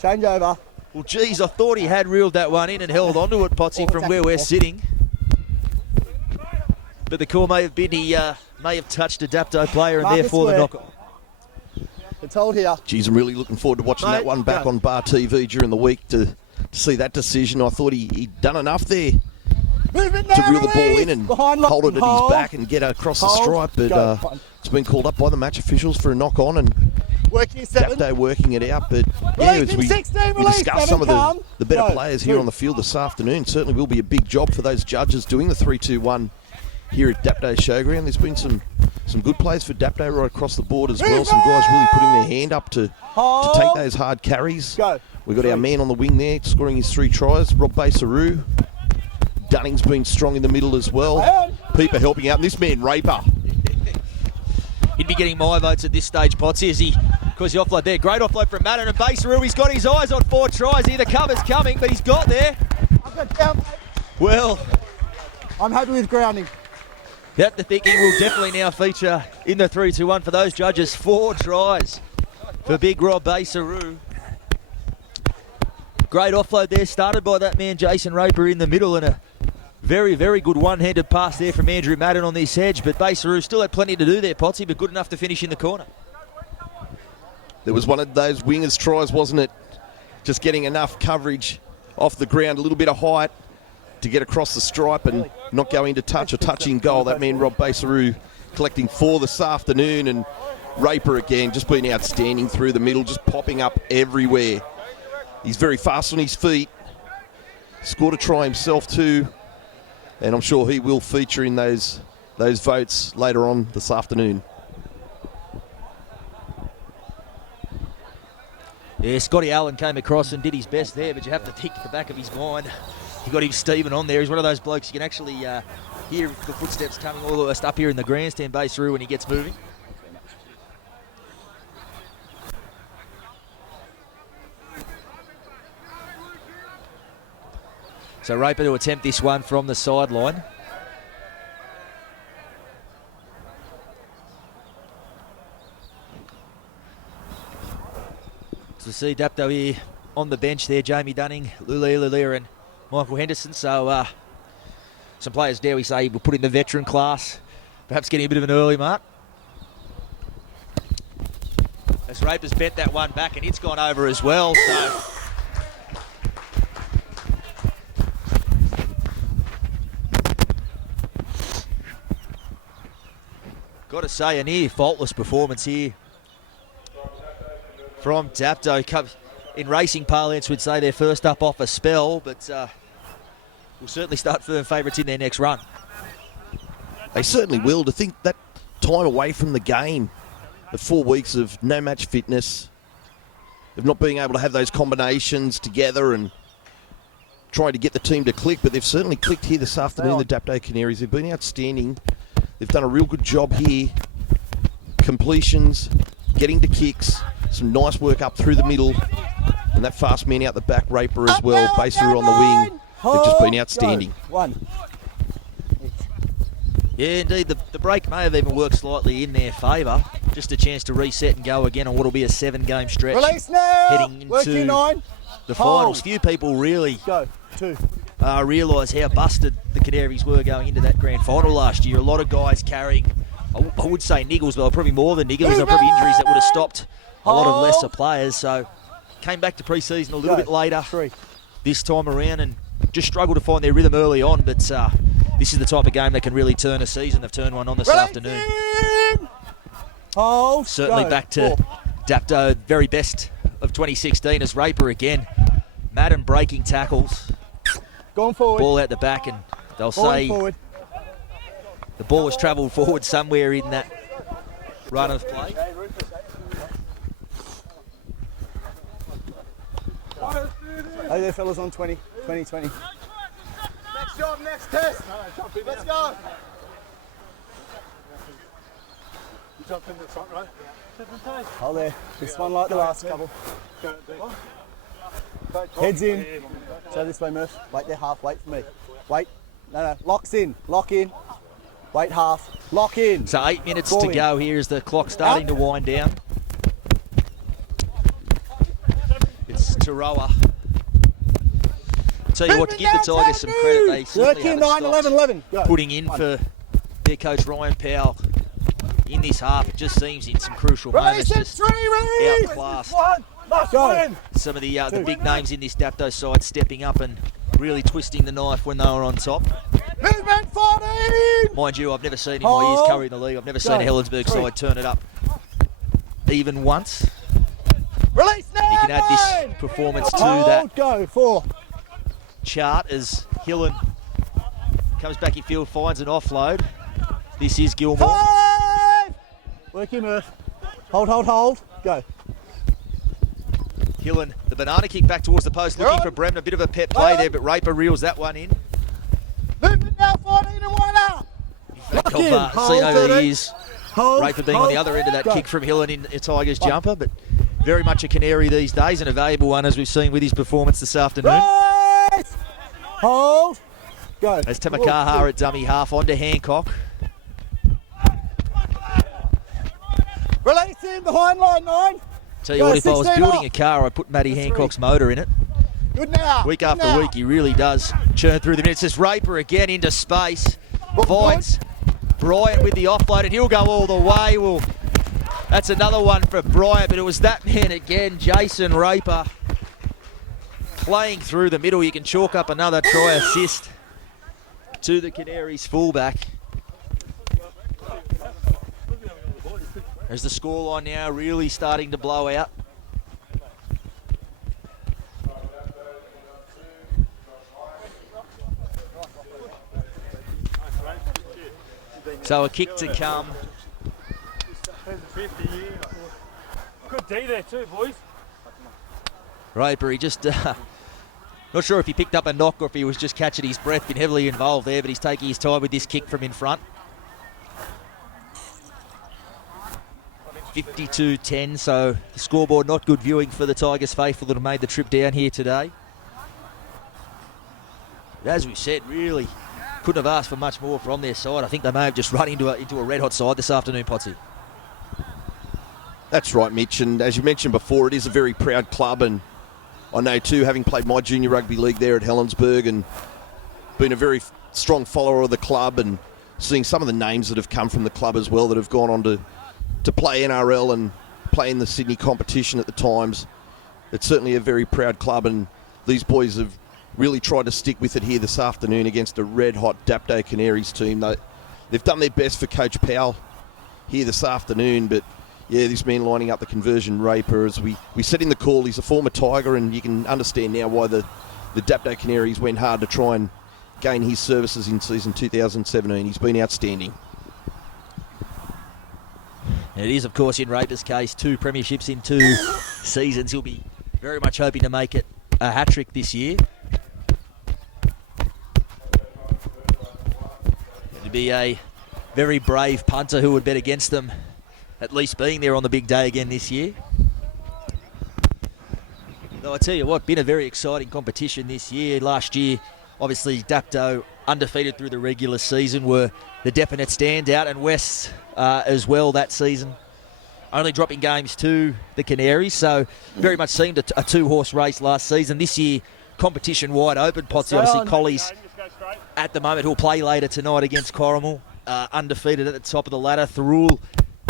Change over. Well, geez, I thought he had reeled that one in and held onto it, Potsy, from where we're sitting. But the call may have been he may have touched a Dapto player, and Marcus therefore the Square. knock. It's hold here. Geez, I'm really looking forward to watching that Mate, one back go. on Bar TV during the week to see that decision. I thought he'd done enough there Movement to now, reel the ball Louise. in and Behind lock hold it and at his hold. back and get across the Hold. stripe. But Go. Fine. it's been called up by the match officials for a knock on, and Working 7. Dapto working it out. But Release as in we 16, we release, discussed 7, some of come. the better Go. players here 2. on the field this afternoon, certainly will be a big job for those judges doing the 3-2-1 here at Dapto Showground. There's been some good plays for Dapto right across the board as well. Some guys really putting their hand up to take those hard carries. Go. We've got our man on the wing there scoring his 3 tries, Rob Basaru. Dunning's been strong in the middle as well. Peeper helping out, and this man, Raper. He'd be getting my votes at this stage, Potsy, as he, because the offload there. Great offload from Madden and Basaru. He's got his eyes on 4 tries here. The cover's coming, but he's got there. I've got down, mate. Well, I'm happy with grounding. that the thinking will definitely now feature in the 3-2-1 for those judges. 4 tries for big Rob Basaru. Great offload there, started by that man Jason Raper in the middle, and a very, very good one-handed pass there from Andrew Madden on this edge. But Basaru still had plenty to do there, Potsy, but good enough to finish in the corner. There was one of those wingers tries, wasn't it? Just getting enough coverage off the ground, a little bit of height to get across the stripe and not go into touch or touching goal. That man Rob Basaru collecting 4 this afternoon, and Raper again just been outstanding through the middle, just popping up everywhere. He's very fast on his feet. Scored a try himself too, and I'm sure he will feature in those votes later on this afternoon. Yeah, Scotty Allen came across and did his best there, but you have to think at the back of his mind. He got him Stephen on there. He's one of those blokes you can actually hear the footsteps coming all the way up here in the grandstand base through when he gets moving. So Raper to attempt this one from the sideline. To see Dapto here on the bench there, Jamie Dunning, Lulia and Michael Henderson. So some players, dare we say, will put in the veteran class, perhaps getting a bit of an early mark. As Raper's bent that one back and it's gone over as well. So got to say, a near faultless performance here from Dapto. In racing parlance, we'd say they're first up off a spell, but will certainly start firm favourites in their next run. They certainly will. To think that time away from the game, the 4 weeks of no match fitness, of not being able to have those combinations together and trying to get the team to click, but they've certainly clicked here this afternoon, the Dapto Canaries. They've been outstanding. They've done a real good job here. Completions, getting to kicks, some nice work up through the middle, and that fast man out the back, Raper as well, Basaru on the wing. They've just been outstanding. Go. 1. Yeah, indeed, the break may have even worked slightly in their favour. Just a chance to reset and go again on what will be a 7-game stretch. Release now. Heading Work your into 9. the Hold. finals. Few people really Go. 2. realise how busted the Canaries were going into that grand final last year. A lot of guys carrying, I would say niggles, but probably more than niggles. There were probably injuries that would have stopped a lot of lesser players. So came back to pre-season a little bit later 3. this time around and just struggled to find their rhythm early on. But this is the type of game that can really turn a season. They've turned one on this afternoon. Hold. Certainly Go. back to 4. Dapto, very best of 2016 as Raper again. Madden breaking tackles. Going forward. Ball out the back, and they'll Going say forward. the ball was travelled forward somewhere in that run of play. Hey there, fellas, on 20. 20. Next job, next test. Let's go. You jump in the front row. Hold there. This one like the last couple. Heads in. So this way, Murph. Wait there, half. Wait for me. Wait. No, locks in. Lock in. Wait half. Lock in. So 8 minutes Ball to in. go here as the clock starting to wind down. It's Taroa. Tell you what, to give the Tigers some credit, they Work certainly in, haven't 9, stopped 11, 11. Go. putting in for their coach Ryan Powell in this half. It just seems in some crucial moments Release it, just 3, release. outclassed Go. some of the big names in this Dapto side stepping up and really twisting the knife when they were on top. Movement 14. Mind you, I've never seen in my years Hold. covering the league, I've never seen a Go. Helensburgh 3. side turn it up even once. Release now. You can add this performance to Hold. that Go. 4. chart as Hillen comes back in field, finds an offload. This is Gilmore. 5. Work your Murph. Hold. Go. Hillen, the banana kick back towards the post, looking for Bremner. A bit of a pet play there, but Raper reels that one in. Movement now 14 and 1 up. In fact, Lock in. I've seen Hold, over the 13. years Hold. Raper being on the other end of that Go. kick from Hillen in a Tigers jumper, but very much a canary these days and a valuable one as we've seen with his performance this afternoon. Release. Hold. Go. As Tamakaha at dummy half onto Hancock. Release in behind line 9. Tell you Go, what, if I was 16 building off. a car, I'd put Matty Hancock's motor in it. Good now. Week Good after now. week, he really does churn through the minutes. This Raper again into space. Finds Bryant with the offload, and he'll go all the way. Well, that's another one for Bryant, but it was that man again, Jason Raper, playing through the middle. You can chalk up another try assist to the Canaries fullback. As the scoreline now really starting to blow out. So a kick to come. Good D there too, boys. Raper, he just, not sure if he picked up a knock or if he was just catching his breath. Been heavily involved there, but he's taking his time with this kick from in front. 52-10, so the scoreboard not good viewing for the Tigers faithful that have made the trip down here today. But as we said, really couldn't have asked for much more from their side. I think they may have just run into a red-hot side this afternoon, Potsy. That's right, Mitch. And as you mentioned before, it is a very proud club. And I know too, having played my junior rugby league there at Helensburgh and been a very strong follower of the club and seeing some of the names that have come from the club as well that have gone on to play NRL and play in the Sydney competition at the times. It's certainly a very proud club, and these boys have really tried to stick with it here this afternoon against a red-hot Dapto Canaries team. They've done their best for Coach Powell here this afternoon, but yeah, this man lining up the conversion, Raper, as we said in the call, he's a former Tiger, and you can understand now why the Dapto Canaries went hard to try and gain his services in season 2017. He's been outstanding. And it is, of course, in Raper's case, 2 premierships in 2 seasons. He'll be very much hoping to make it a hat-trick this year. To be a very brave punter who would bet against them at least being there on the big day again this year. Though I tell you what, been a very exciting competition this year. Last year, obviously, Dapto undefeated through the regular season were the definite standout, and West as well that season, only dropping games to the Canaries, so very much seemed a 2-horse race last season. This year, competition wide open. Potsy, obviously, Collies at the moment who'll play later tonight against Corrimal, undefeated at the top of the ladder. Thirroul,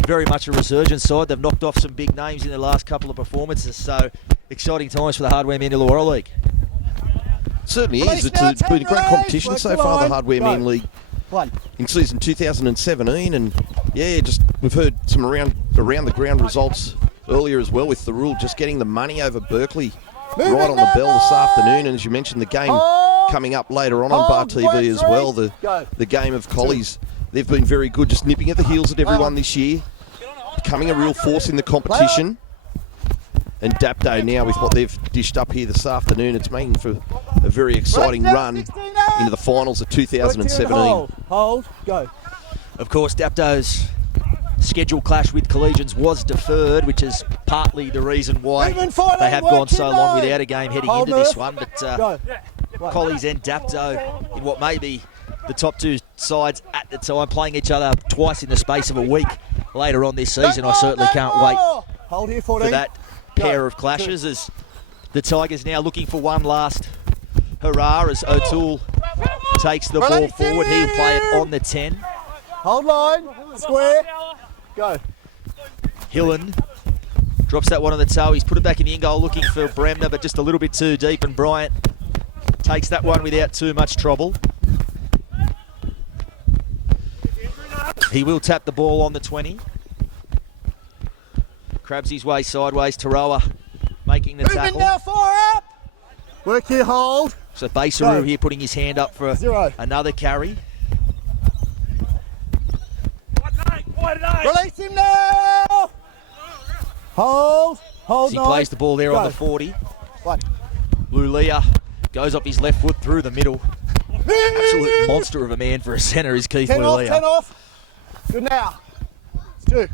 very much a resurgent side. They've knocked off some big names in their last couple of performances, so exciting times for the Hardware Men Illawarra League. Certainly is. It's been a great competition so far, the Hardware Men League in season 2017, and yeah, just we've heard some around the ground results earlier as well, with Thirroul just getting the money over Berkeley right on the bell this afternoon. And as you mentioned, the game coming up later on Bar TV as well, the game of Collies. They've been very good, just nipping at the heels of everyone this year, becoming a real force in the competition. And Dapto now, with what they've dished up here this afternoon, it's making for a very exciting run into the finals of 2017. Hold, go. Of course, Dapto's scheduled clash with Collegians was deferred, which is partly the reason why they have gone so long without a game heading into this one. But Collies and Dapto in what may be the top two sides at the time playing each other twice in the space of a week later on this season. I certainly can't wait Hold here, 14. for that pair of clashes as the Tigers now looking for one last hurrah as O'Toole takes the ball forward. He'll play it on the 10. Hold line, square, go. Hillen drops that one on the toe. He's put it back in the in goal looking for Bremner, but just a little bit too deep, and Bryant takes that one without too much trouble. He will tap the ball on the 20. Crabs his way sideways. Taroa making the Movement tackle. now, fire up. Work here, hold. So Basaru here putting his hand up for 0. another carry. Release him now. Hold As he 9. plays the ball there on Go. the 40. 1. Lulia goes off his left foot through the middle. Absolute monster of a man for a centre is Keith 10 off, 10 Lulia. off. Good now. It's 2.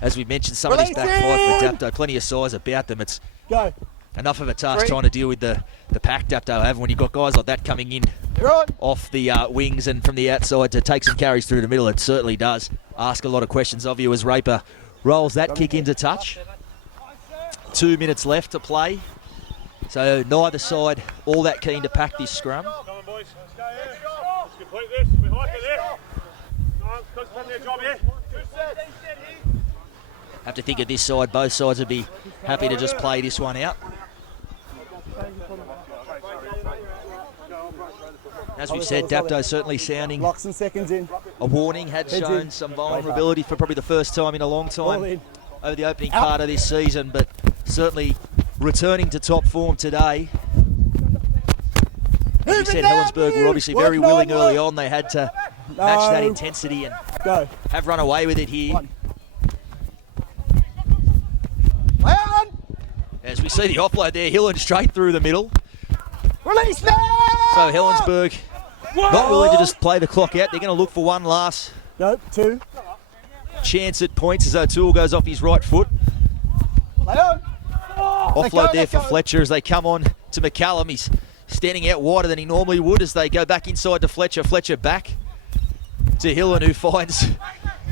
As we've mentioned, some of this back five for Dapto, plenty of size about them. It's Go. enough of a task 3. trying to deal with the pack Dapto have when you've got guys like that coming in You're on. off the wings and from the outside to take some carries through the middle. It certainly does ask a lot of questions of you as Raper rolls that kick into touch. 2 minutes left to play. So neither side all that keen to pack this scrum. Come on, boys. Let's go here. Let's complete this. We like it there. Let's done their job here. Have to think of this side. Both sides would be happy to just play this one out. As we said, Dapto certainly sounding Blocks and seconds in. a warning. Had Heads shown in. some vulnerability for probably the first time in a long All time in. over the opening Out. part of this season, but certainly returning to top form today. As we Move it said, now, Helensburg were move. obviously Work very nine, willing early work. on. They had to match that No. intensity and Go. have run away with it here. 1. Play on. As we see the offload there, Hillen straight through the middle. Release now. So Helensburg not willing to just play the clock out. They're going to look for one last Go. 2. chance at points as O'Toole goes off his right foot. Play on. Offload there let for go. Fletcher as they come on to McCallum. He's standing out wider than he normally would as they go back inside to Fletcher. Fletcher back to Hillen, who finds...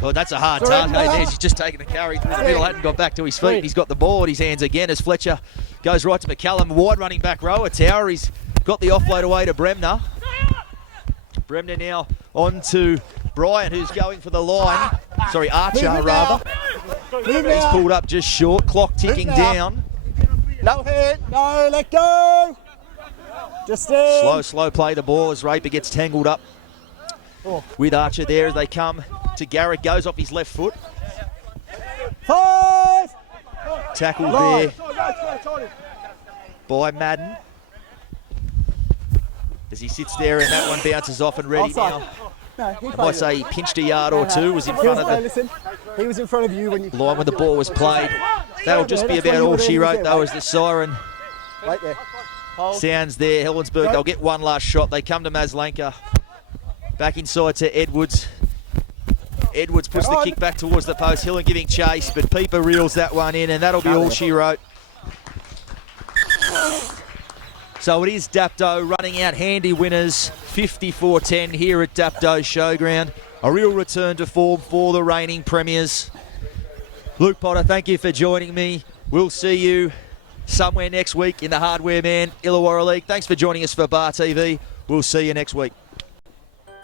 Well, that's a hard task. Hey, there's, he's just taken the carry through the middle, hadn't got back to his feet. And he's got the ball in his hands again as Fletcher goes right to McCallum. Wide running back rower Tower. He's got the offload away to Bremner. Bremner now on to Bryant, who's going for the line. Sorry, Archer, Move it rather. Move He's now. pulled up just short. Clock ticking now. down. No hit. No, let go. Just in. Slow play the ball as Raper gets tangled up with Archer there as they come to Garrett. Goes off his left foot. 5. Tackled Line. there by Madden. As he sits there and that one bounces off and ready Offside. now. No, he I might played say he pinched a yard or it. two, was in He front was- of hey, the listen, he was in front of you when you... line when the ball was played. That'll just be That's about why you all were there, she he was wrote there, though right? as the siren Right there. Hold. sounds there. Helensburg, they'll get one last shot. They come to Maslanka. Back inside to Edwards. Edwards puts the kick back towards the post. Hillen giving chase, but Pieper reels that one in, and that'll be all she wrote. So it is Dapto running out handy winners, 54-10 here at Dapto Showground. A real return to form for the reigning premiers. Luke Potter, thank you for joining me. We'll see you somewhere next week in the Hardware Man Illawarra League. Thanks for joining us for Bar TV. We'll see you next week.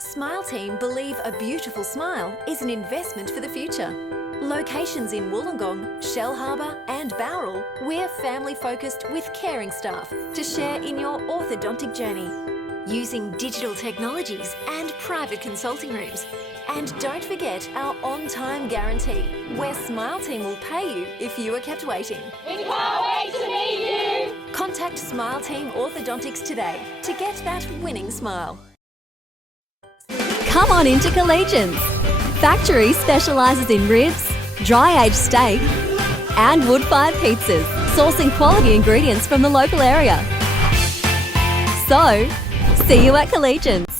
Smile Team believe a beautiful smile is an investment for the future. Locations in Wollongong, Shellharbour and Bowral, we're family focused with caring staff to share in your orthodontic journey. Using digital technologies and private consulting rooms. And don't forget our on-time guarantee, where Smile Team will pay you if you are kept waiting. We can't wait to meet you. Contact Smile Team Orthodontics today to get that winning smile. Come on into Collegians. Factory specialises in ribs, dry-aged steak and wood-fired pizzas, sourcing quality ingredients from the local area. So, see you at Collegians.